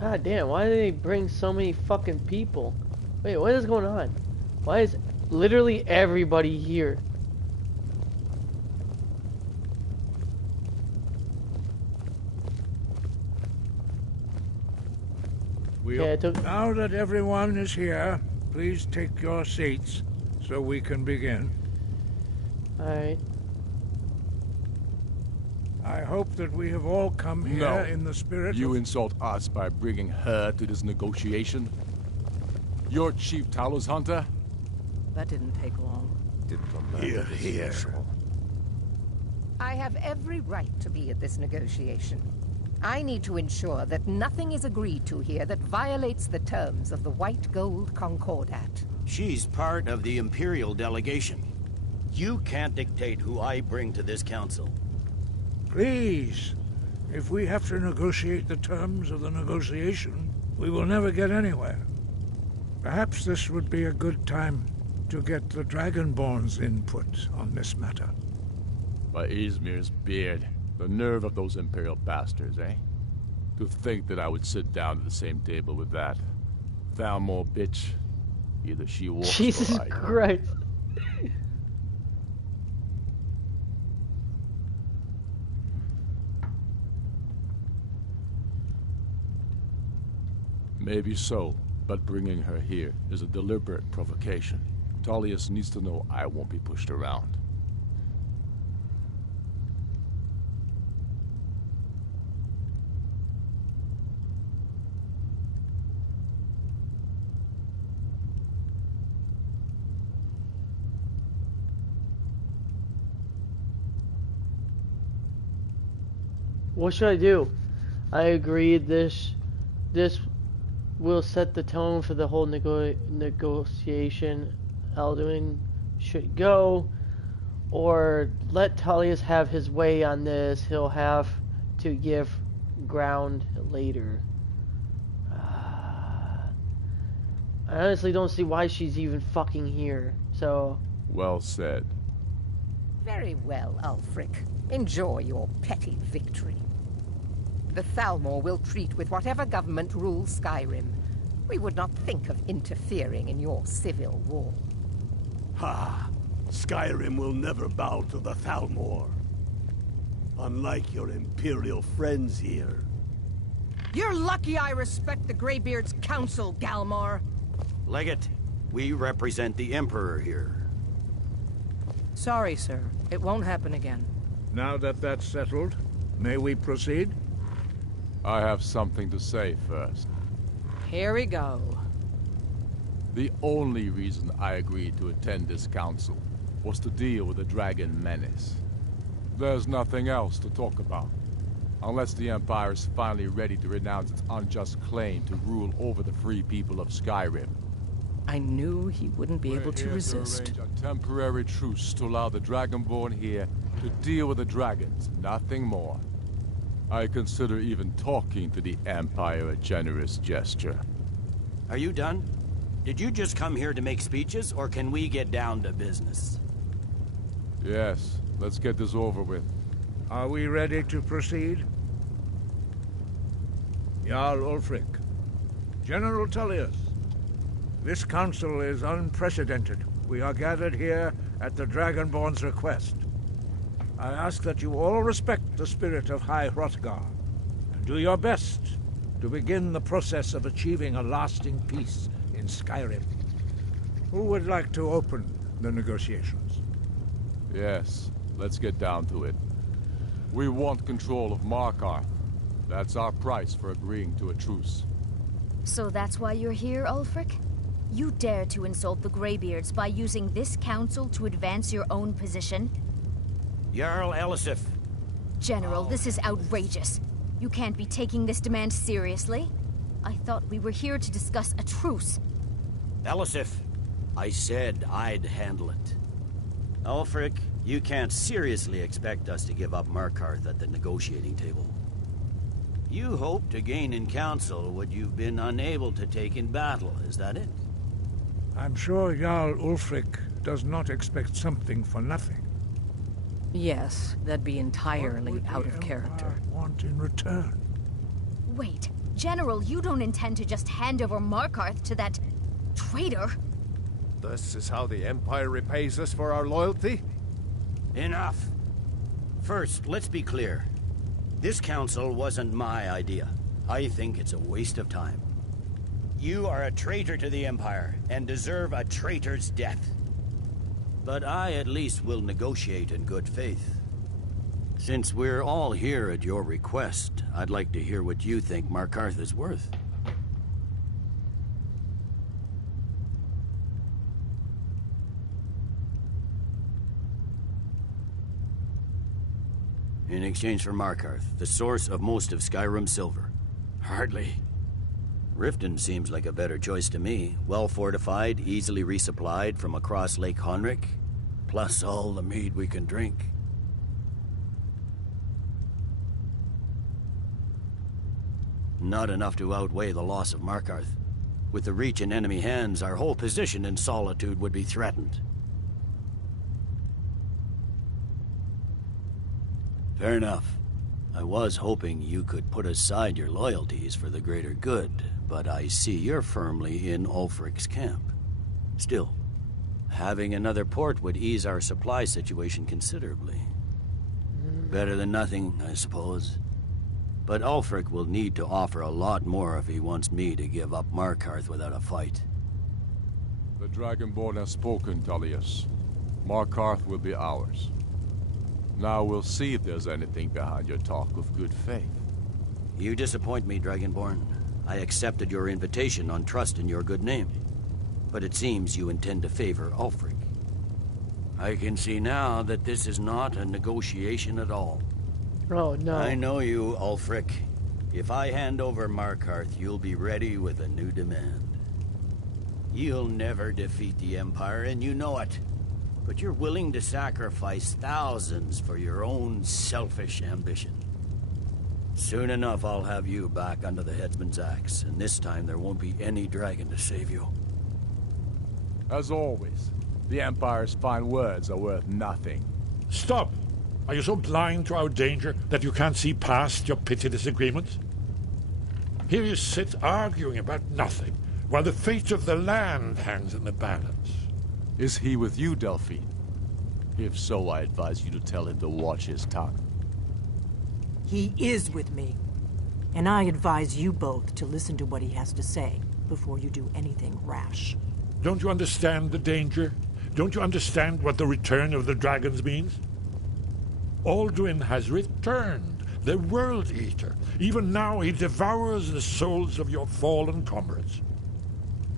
God damn, why do they bring so many fucking people? Wait, what is going on? Why is literally everybody here? Now that everyone is here, please take your seats so we can begin. Alright. I hope that we have all come here in the spirit You of... insult us by bringing her to this negotiation? You're Chief Talos Hunter? That didn't take long. Here, here. I have every right to be at this negotiation. I need to ensure that nothing is agreed to here that violates the terms of the White Gold Concordat. She's part of the Imperial delegation. You can't dictate who I bring to this council. Please, if we have to negotiate the terms of the negotiation, we will never get anywhere. Perhaps this would be a good time to get the Dragonborn's input on this matter. By Izmir's beard, the nerve of those Imperial bastards, eh? To think that I would sit down at the same table with that Thalmor bitch. Either she walks Jesus or I do. Christ. Maybe so, but bringing her here is a deliberate provocation. Tullius needs to know I won't be pushed around. What should I do? I agree this will set the tone for the whole negotiation. Alduin should go, or let Tullius have his way on this. He'll have to give ground later. I honestly don't see why she's even fucking here, so... Well said. Very well, Ulfric. Enjoy your petty victory. The Thalmor will treat with whatever government rules Skyrim. We would not think of interfering in your civil war. Ha! Skyrim will never bow to the Thalmor. Unlike your Imperial friends here. You're lucky I respect the Greybeard's counsel, Galmar. Legate, we represent the Emperor here. Sorry, sir. It won't happen again. Now that that's settled, may we proceed? I have something to say first. Here we go. The only reason I agreed to attend this council was to deal with the dragon menace. There's nothing else to talk about. Unless the Empire is finally ready to renounce its unjust claim to rule over the free people of Skyrim. I knew he wouldn't be able to resist. To arrange a temporary truce to allow the Dragonborn here to deal with the dragons, nothing more. I consider even talking to the Empire a generous gesture. Are you done? Did you just come here to make speeches, or can we get down to business? Yes, let's get this over with. Are we ready to proceed? Jarl Ulfric, General Tullius, this council is unprecedented. We are gathered here at the Dragonborn's request. I ask that you all respect the spirit of High Hrothgar, and do your best to begin the process of achieving a lasting peace in Skyrim. Who would like to open the negotiations? Yes, let's get down to it. We want control of Markarth. That's our price for agreeing to a truce. So that's why you're here, Ulfric? You dare to insult the Greybeards by using this council to advance your own position? Jarl Elisif. General, this is outrageous. You can't be taking this demand seriously. I thought we were here to discuss a truce. Elisif, I said I'd handle it. Ulfric, you can't seriously expect us to give up Markarth at the negotiating table. You hope to gain in council what you've been unable to take in battle, is that it? I'm sure Jarl Ulfric does not expect something for nothing. Yes, that'd be entirely out of character. Want in return? Wait, General, you don't intend to just hand over Markarth to that traitor? This is how the Empire repays us for our loyalty? Enough. First, let's be clear. This council wasn't my idea. I think it's a waste of time. You are a traitor to the Empire, and deserve a traitor's death. But I at least will negotiate in good faith. Since we're all here at your request, I'd like to hear what you think Markarth is worth. In exchange for Markarth, the source of most of Skyrim's silver. Hardly. Riften seems like a better choice to me. Well fortified, easily resupplied from across Lake Honric, plus all the mead we can drink. Not enough to outweigh the loss of Markarth. With the Reach in enemy hands, our whole position in Solitude would be threatened. Fair enough. I was hoping you could put aside your loyalties for the greater good, but I see you're firmly in Ulfric's camp. Still, having another port would ease our supply situation considerably. Better than nothing, I suppose. But Ulfric will need to offer a lot more if he wants me to give up Markarth without a fight. The Dragonborn has spoken, Tullius. Markarth will be ours. Now we'll see if there's anything behind your talk of good faith. You disappoint me, Dragonborn. I accepted your invitation on trust in your good name. But it seems you intend to favor Ulfric. I can see now that this is not a negotiation at all. Oh, no. I know you, Ulfric. If I hand over Markarth, you'll be ready with a new demand. You'll never defeat the Empire, and you know it. But you're willing to sacrifice thousands for your own selfish ambition. Soon enough, I'll have you back under the headsman's axe, and this time there won't be any dragon to save you. As always, the Empire's fine words are worth nothing. Stop! Are you so blind to our danger that you can't see past your petty disagreements? Here you sit arguing about nothing, while the fate of the land hangs in the balance. Is he with you, Delphine? If so, I advise you to tell him to watch his tongue. He is with me. And I advise you both to listen to what he has to say before you do anything rash. Don't you understand the danger? Don't you understand what the return of the dragons means? Alduin has returned, the World Eater. Even now he devours the souls of your fallen comrades.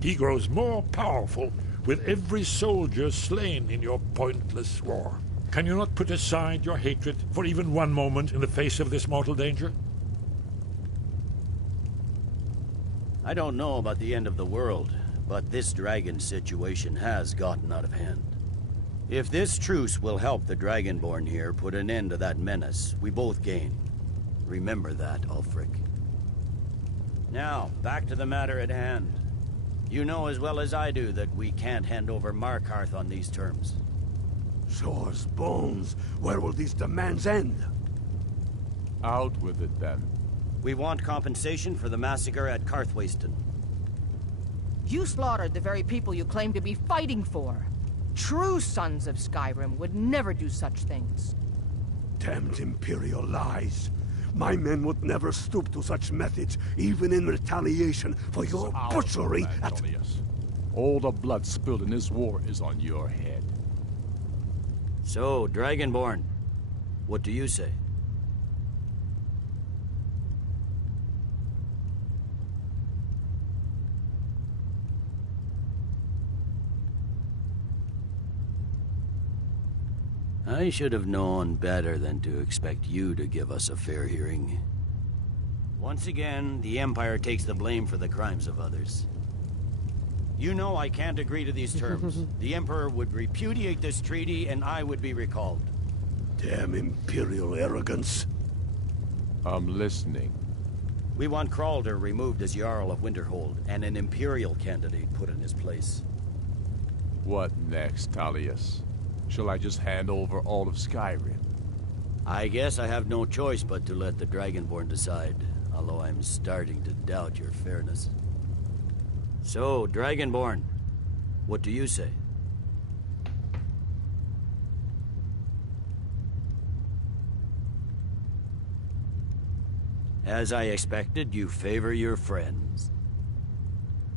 He grows more powerful with every soldier slain in your pointless war. Can you not put aside your hatred for even one moment in the face of this mortal danger? I don't know about the end of the world, but this dragon situation has gotten out of hand. If this truce will help the Dragonborn here put an end to that menace, we both gain. Remember that, Ulfric. Now, back to the matter at hand. You know as well as I do that we can't hand over Markarth on these terms. Shores, bones, where will these demands end? Out with it, then. We want compensation for the massacre at Karthwasten. You slaughtered the very people you claim to be fighting for. True sons of Skyrim would never do such things. Damned Imperial lies. My men would never stoop to such methods, even in retaliation for your butchery at... All the blood spilled in this war is on your head. So, Dragonborn, what do you say? I should have known better than to expect you to give us a fair hearing. Once again, the Empire takes the blame for the crimes of others. You know I can't agree to these terms. The Emperor would repudiate this treaty, and I would be recalled. Damn Imperial arrogance. I'm listening. We want Kralder removed as Jarl of Winterhold, and an Imperial candidate put in his place. What next, Tullius? Shall I just hand over all of Skyrim? I guess I have no choice but to let the Dragonborn decide, although I'm starting to doubt your fairness. So, Dragonborn, what do you say? As I expected, you favor your friends.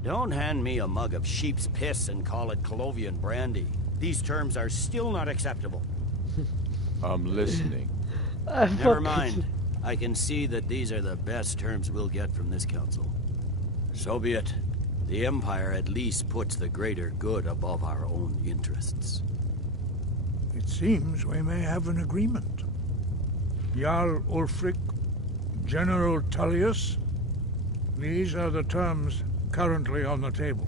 Don't hand me a mug of sheep's piss and call it Colovian brandy. These terms are still not acceptable. I'm listening. Never mind. I can see that these are the best terms we'll get from this council. So be it. The Empire at least puts the greater good above our own interests. It seems we may have an agreement. Jarl Ulfric, General Tullius, these are the terms currently on the table.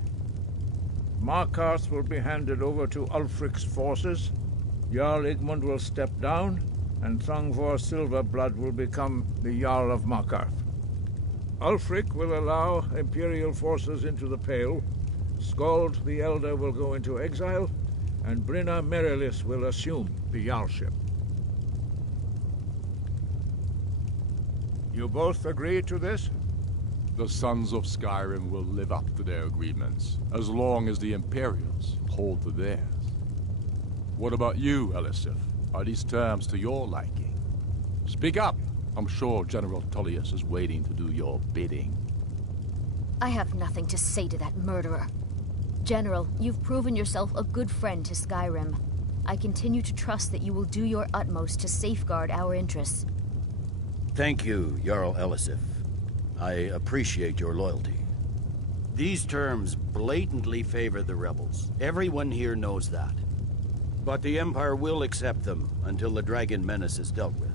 Markarth will be handed over to Ulfric's forces, Jarl Igmund will step down, and Thongvor Silverblood will become the Jarl of Markarth. Ulfric will allow Imperial forces into the Pale, Skald the Elder will go into exile, and Brinna Merilis will assume the Jarlship. You both agree to this? The Sons of Skyrim will live up to their agreements, as long as the Imperials hold to theirs. What about you, Elisif? Are these terms to your liking? Speak up! I'm sure General Tullius is waiting to do your bidding. I have nothing to say to that murderer. General, you've proven yourself a good friend to Skyrim. I continue to trust that you will do your utmost to safeguard our interests. Thank you, Jarl Elisif. I appreciate your loyalty. These terms blatantly favor the rebels. Everyone here knows that. But the Empire will accept them until the Dragon Menace is dealt with.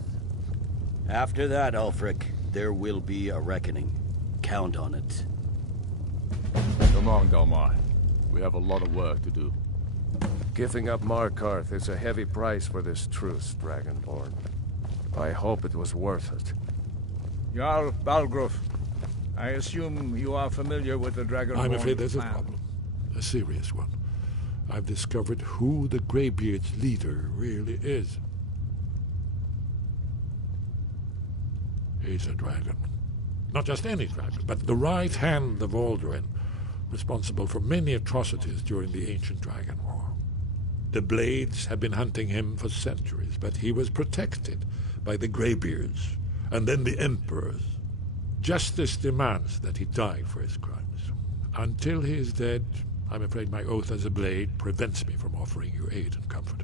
After that, Ulfric, there will be a reckoning. Count on it. Come on, Dalmar. We have a lot of work to do. Giving up Markarth is a heavy price for this truce, Dragonborn. I hope it was worth it. Jarl Balgruf, I assume you are familiar with the Dragonborn I'm afraid there's a plan. problem. A serious one. I've discovered who the Greybeard's leader really is. He's a dragon. Not just any dragon, but the right hand of Alduin, responsible for many atrocities during the Ancient Dragon War. The Blades have been hunting him for centuries, but he was protected by the Greybeards, and then the Emperors. Justice demands that he die for his crimes. Until he is dead, I'm afraid my oath as a Blade prevents me from offering you aid and comfort.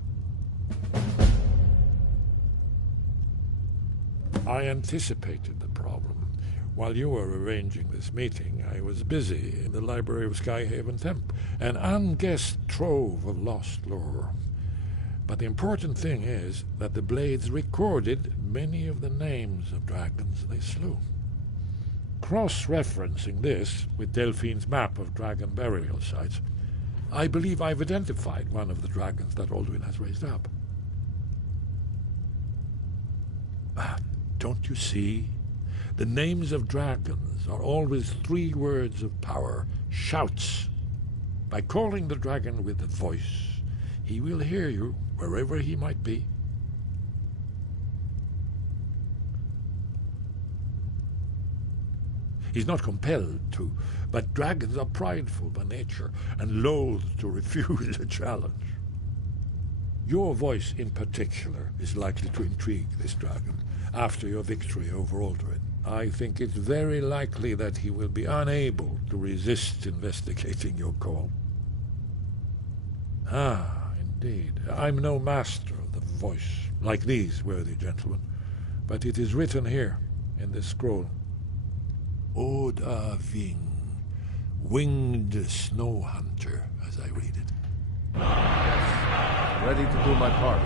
I anticipated the problem. While you were arranging this meeting, I was busy in the library of Skyhaven Temple, an unguessed trove of lost lore. But the important thing is that the Blades recorded many of the names of dragons they slew. Cross-referencing this with Delphine's map of dragon burial sites, I believe I've identified one of the dragons that Alduin has raised up. Don't you see? The names of dragons are always 3 words of power, shouts. By calling the dragon with a voice, he will hear you wherever he might be. He's not compelled to, but dragons are prideful by nature and loath to refuse a challenge. Your voice in particular is likely to intrigue this dragon after your victory over Alduin. I think it's very likely that he will be unable to resist investigating your call. Ah, indeed. I'm no master of the voice, like these worthy gentlemen, but it is written here in this scroll. Oda Ving, winged snow hunter, as I read it. Yes. Ready to do my part.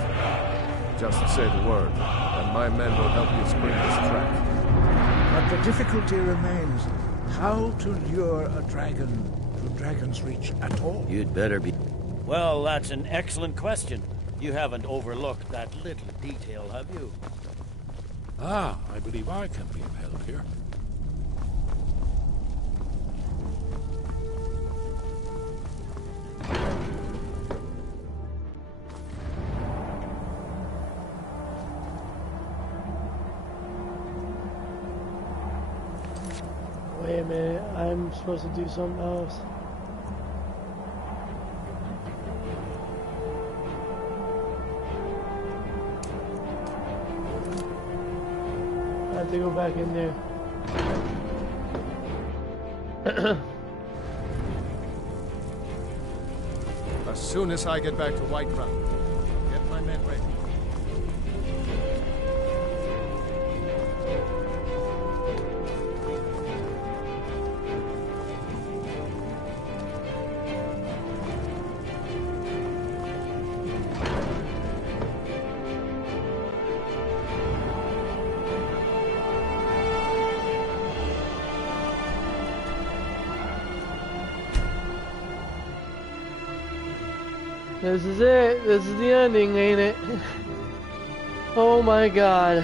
Just say the word, and my men will help you spring this trap. But the difficulty remains how to lure a dragon to Dragon's Reach at all. You'd better be... Well, that's an excellent question. You haven't overlooked that little detail, have you? Ah, I believe I can be of help here. Wait a minute, I'm supposed to do something else. I have to go back in there. soon as I get back to Whiterun. Get my men ready. This is it. This is the ending, ain't it? Oh my god.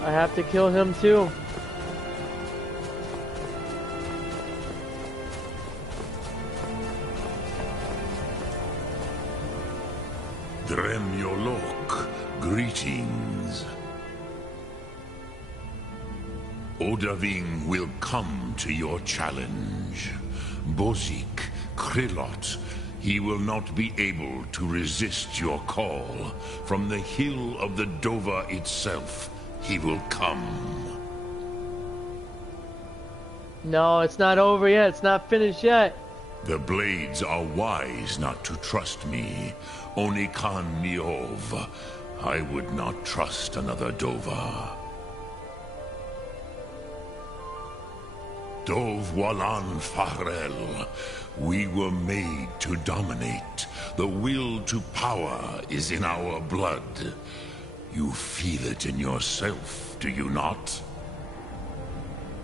I have to kill him too. Dremyolok, greetings. Odahviing will come to your challenge. Bozik, Krillot, he will not be able to resist your call. From the hill of the Dova itself, he will come. No, it's not over yet. It's not finished yet. The Blades are wise not to trust me. Onikan Niov. I would not trust another Dova. Dov Walan Farel. We were made to dominate. The will to power is in our blood. You feel it in yourself, do you not?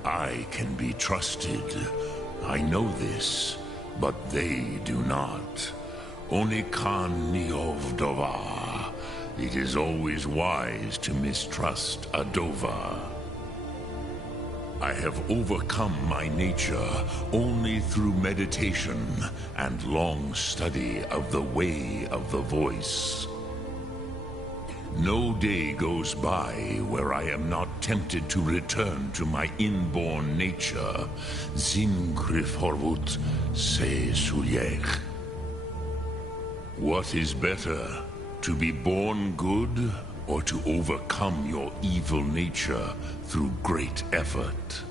I can be trusted. I know this, but they do not. Onikan Niov Dova. It is always wise to mistrust a Dova. I have overcome my nature only through meditation and long study of the way of the voice. No day goes by where I am not tempted to return to my inborn nature. Zimgrifhorvut se Sulyech. What is better, to be born good or to overcome your evil nature through great effort?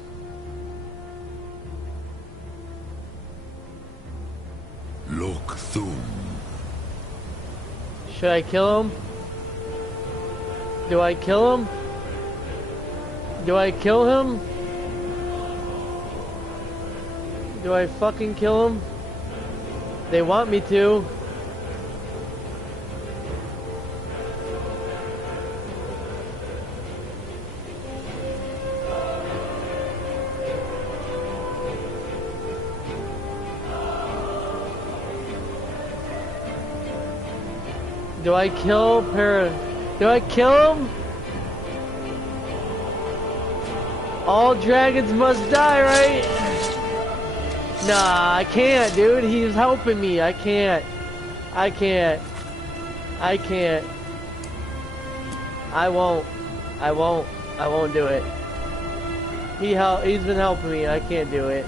Lok Thum. Should I kill him? Do I kill him? Do I kill him? Do I fucking kill him? They want me to. Do I kill Do I kill him? All dragons must die, right? Nah, I can't, dude. He's helping me. I can't. I can't. I can't. I won't. I won't. I won't do it. He's been helping me. I can't do it.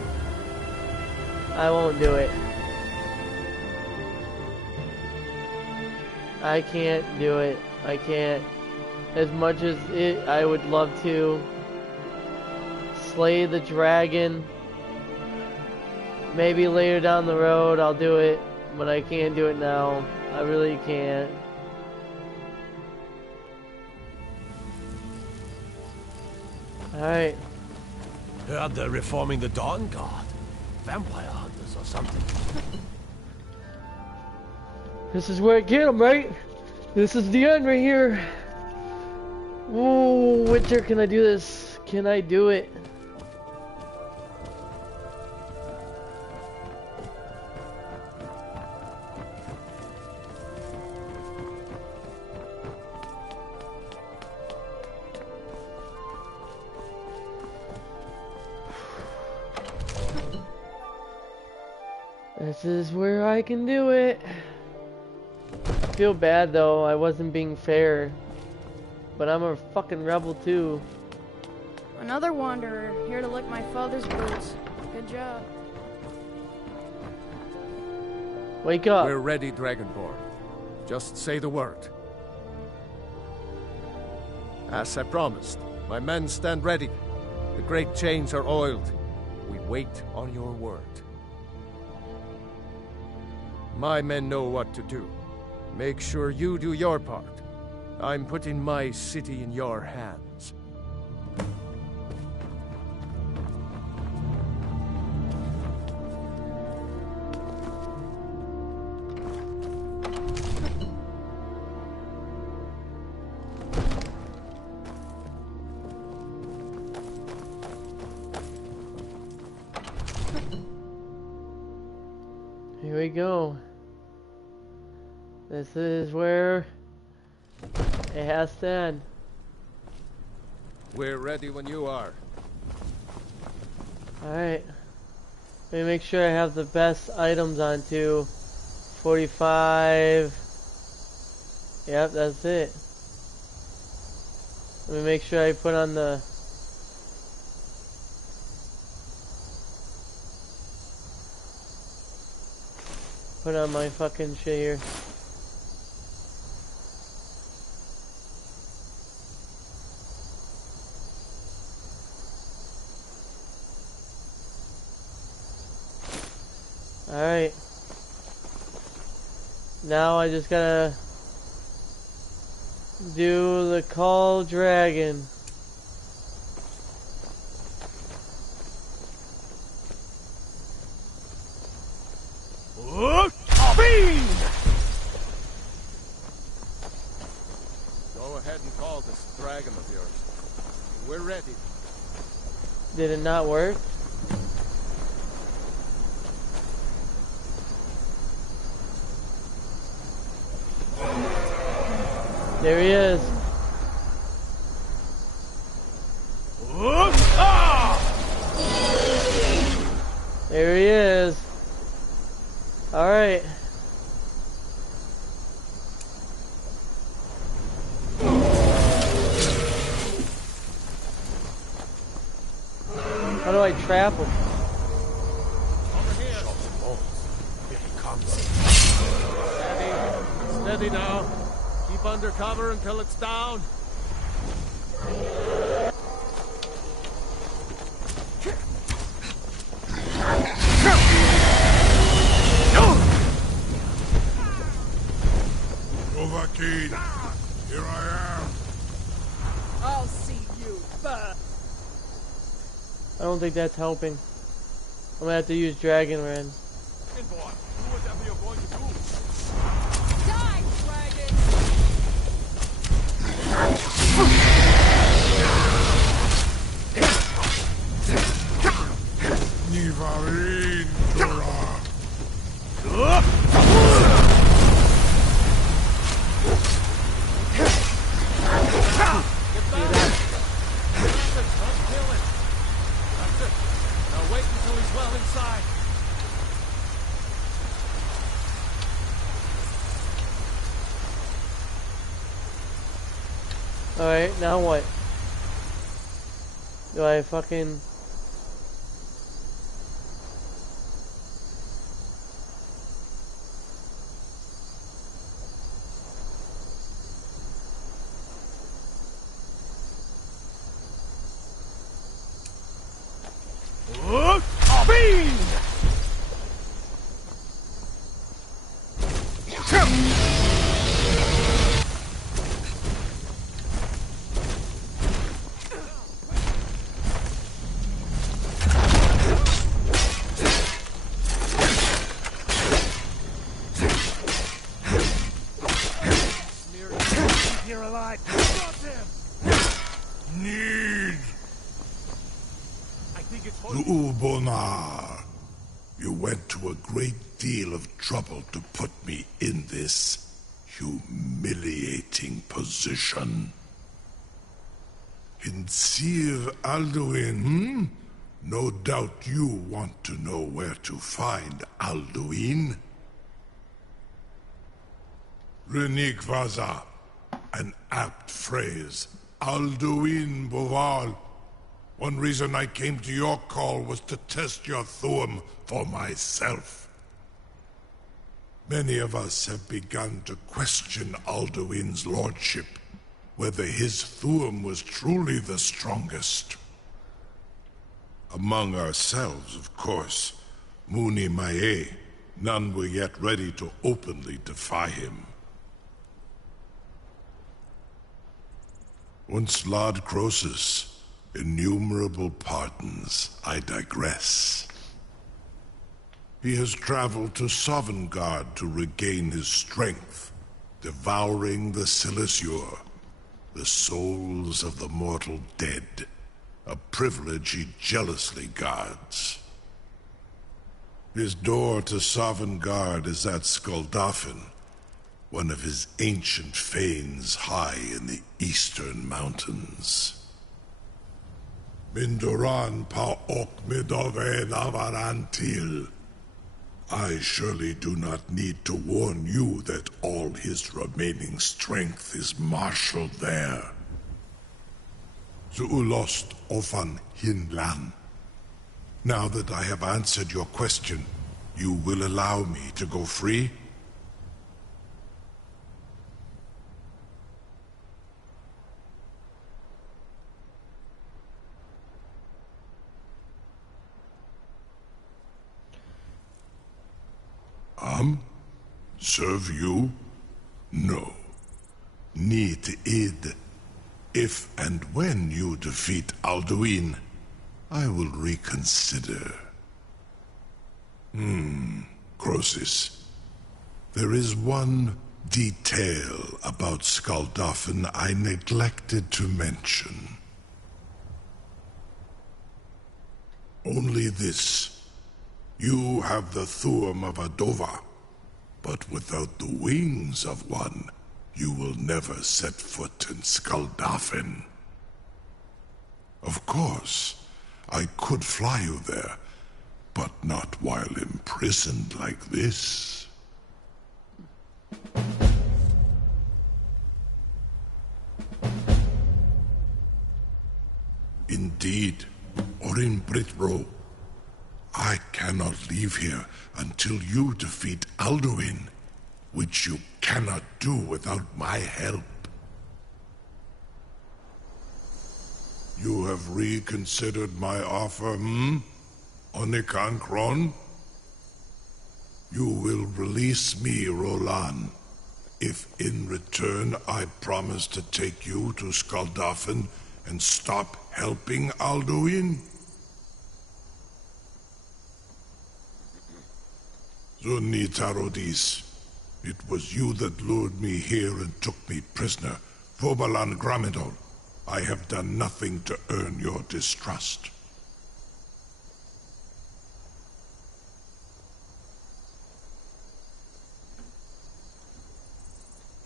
I won't do it. I can't do it. I can't. As much as I would love to slay the dragon. Maybe later down the road I'll do it, but I can't do it now. I really can't. Alright. Heard they're reforming the Dawn Guard. Vampire hunters or something. This is where I get them, right? This is the end right here. Ooh, Witcher, can I do this? Can I do it? This is where I can do it. I feel bad though, I wasn't being fair. But I'm a fucking rebel too. Another wanderer, here to lick my father's boots. Good job. Wake up. We're ready, Dragonborn. Just say the word. As I promised, my men stand ready. The great chains are oiled. We wait on your word. My men know what to do. Make sure you do your part. I'm putting my city in your hands. Here we go. This is where it has to end. We're ready when you are. Alright. Let me make sure I have the best items on too. 45. Yep, that's it. Let me make sure I put on the... Put on my fucking shit here. Alright. Now I just gotta do the call dragon. Go ahead and call this dragon of yours. We're ready. Did it not work? There he is. There he is. Alright. How do I trap him? Over here. Here he comes. Steady. Steady now. Keep under cover until it's down. Overkeen, here I am. I'll see you first. I don't think that's helping. I'm gonna have to use Dragon Red. Boy, do whatever you're going to do. Die, dragon! Nivarin Dora. Now wait until he's well inside. Alright, now what? Do I fucking... Here alive. Stop him. Need. I think it's Ulbonar. You went to a great deal of trouble to put me in this humiliating position. In Sir Alduin, No doubt you want to know where to find Alduin. Renik Vaza, an apt phrase. Alduin Boval. One reason I came to your call was to test your Thuum for myself. Many of us have begun to question Alduin's lordship. whether his Thuum was truly the strongest. Among ourselves, of course, Muni Mae, none were yet ready to openly defy him. Once Lord Croesus, innumerable pardons, I digress. He has traveled to Sovngarde to regain his strength, devouring the Silesure, the souls of the mortal dead, a privilege he jealously guards. His door to Sovngarde is at Skuldafn, one of his ancient fanes high in the eastern mountains. Mindoran pa ok midove navarantil. I surely do not need to warn you that all his remaining strength is marshaled there. Zuulost ofan hinlan. Now that I have answered your question, you will allow me to go free? Serve you? No. Need id. If and when you defeat Alduin, I will reconsider. Croesus. There is one detail about Skuldafn I neglected to mention. Only this. You have the Thuum of Adova, but without the wings of one, you will never set foot in Skuldafn. Of course, I could fly you there, but not while imprisoned like this. Indeed, Orin Britbro, I cannot leave here until you defeat Alduin, which you cannot do without my help. You have reconsidered my offer, Onikan Kron? You will release me, Rolan, if in return I promise to take you to Skuldafn and stop helping Alduin? Zunitarodis, it was you that lured me here and took me prisoner. Vobalan Gramidol, I have done nothing to earn your distrust.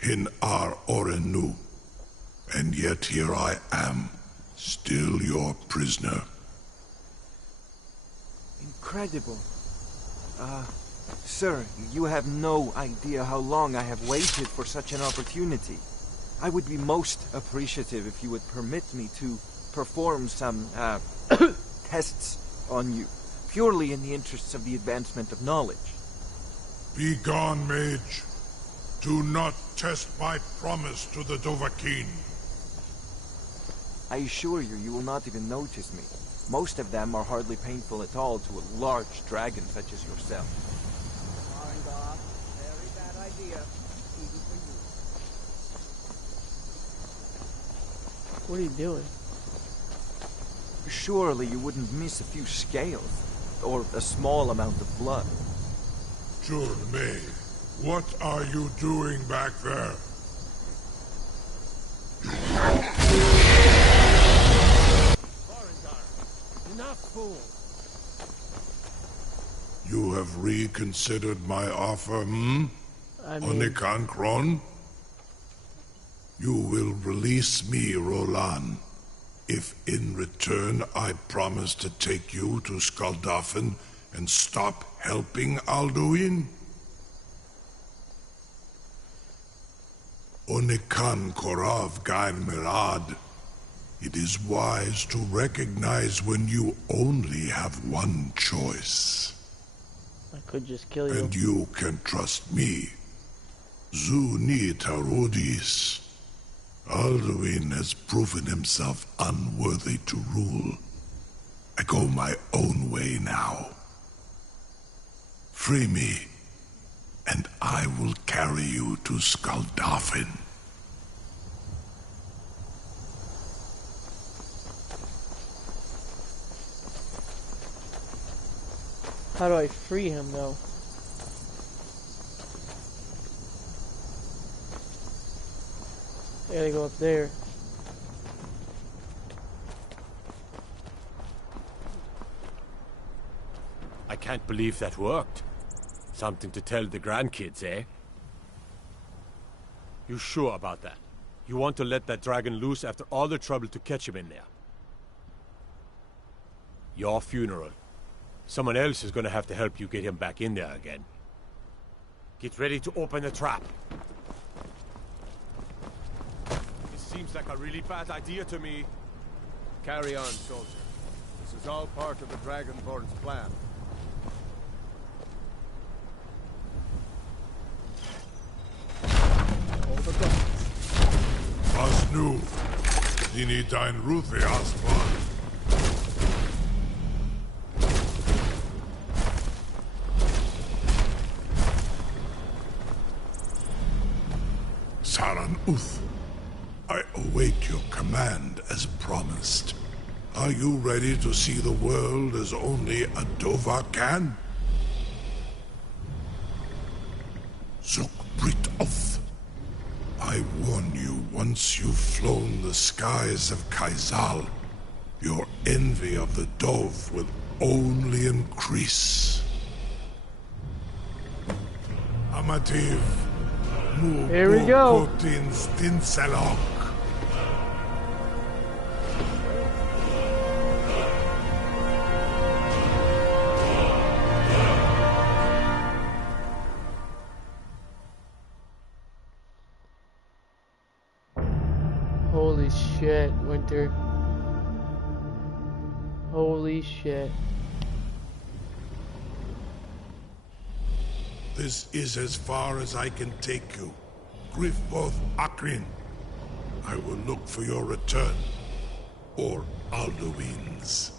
In Ar Orenu, and yet here I am, still your prisoner. Incredible. Sir, you have no idea how long I have waited for such an opportunity. I would be most appreciative if you would permit me to perform some, tests on you, purely in the interests of the advancement of knowledge. Be gone, mage. Do not test my promise to the Dovahkiin. I assure you, you will not even notice me. Most of them are hardly painful at all to a large dragon such as yourself. Very bad idea, even for you. What are you doing? Surely you wouldn't miss a few scales, or a small amount of blood. May, what are you doing back there? Enough, fool! You have reconsidered my offer, Onikan Kron? You will release me, Rolan, if in return I promise to take you to Skuldafn and stop helping Alduin? Onikan Korav Gair Mirad. It is wise to recognize when you only have one choice. I could just kill you. And you can trust me. Zuni Tarudis. Alduin has proven himself unworthy to rule. I go my own way now. Free me, and I will carry you to Skaldafin. How do I free him, though? I gotta go up there. I can't believe that worked. Something to tell the grandkids, eh? You sure about that? You want to let that dragon loose after all the trouble to catch him in there? Your funeral. Someone else is gonna have to help you get him back in there again. Get ready to open the trap. It seems like a really bad idea to me. Carry on, soldier. This is all part of the Dragonborn's plan. Was nu? Dini dein Ruthi Aspan. Saran Uth, I await your command as promised. Are you ready to see the world as only a Dova can? Zuk Brit Oth. I warn you, once you've flown the skies of Kaizal, your envy of the Dove will only increase. Amativ, Here we go. Putin Stinselok. Holy shit, Winter. Holy shit. This is as far as I can take you. Grifboth Akrin. I will look for your return. Or Alduin's.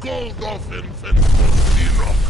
Skål, Goffin, Fenfos, Enoch.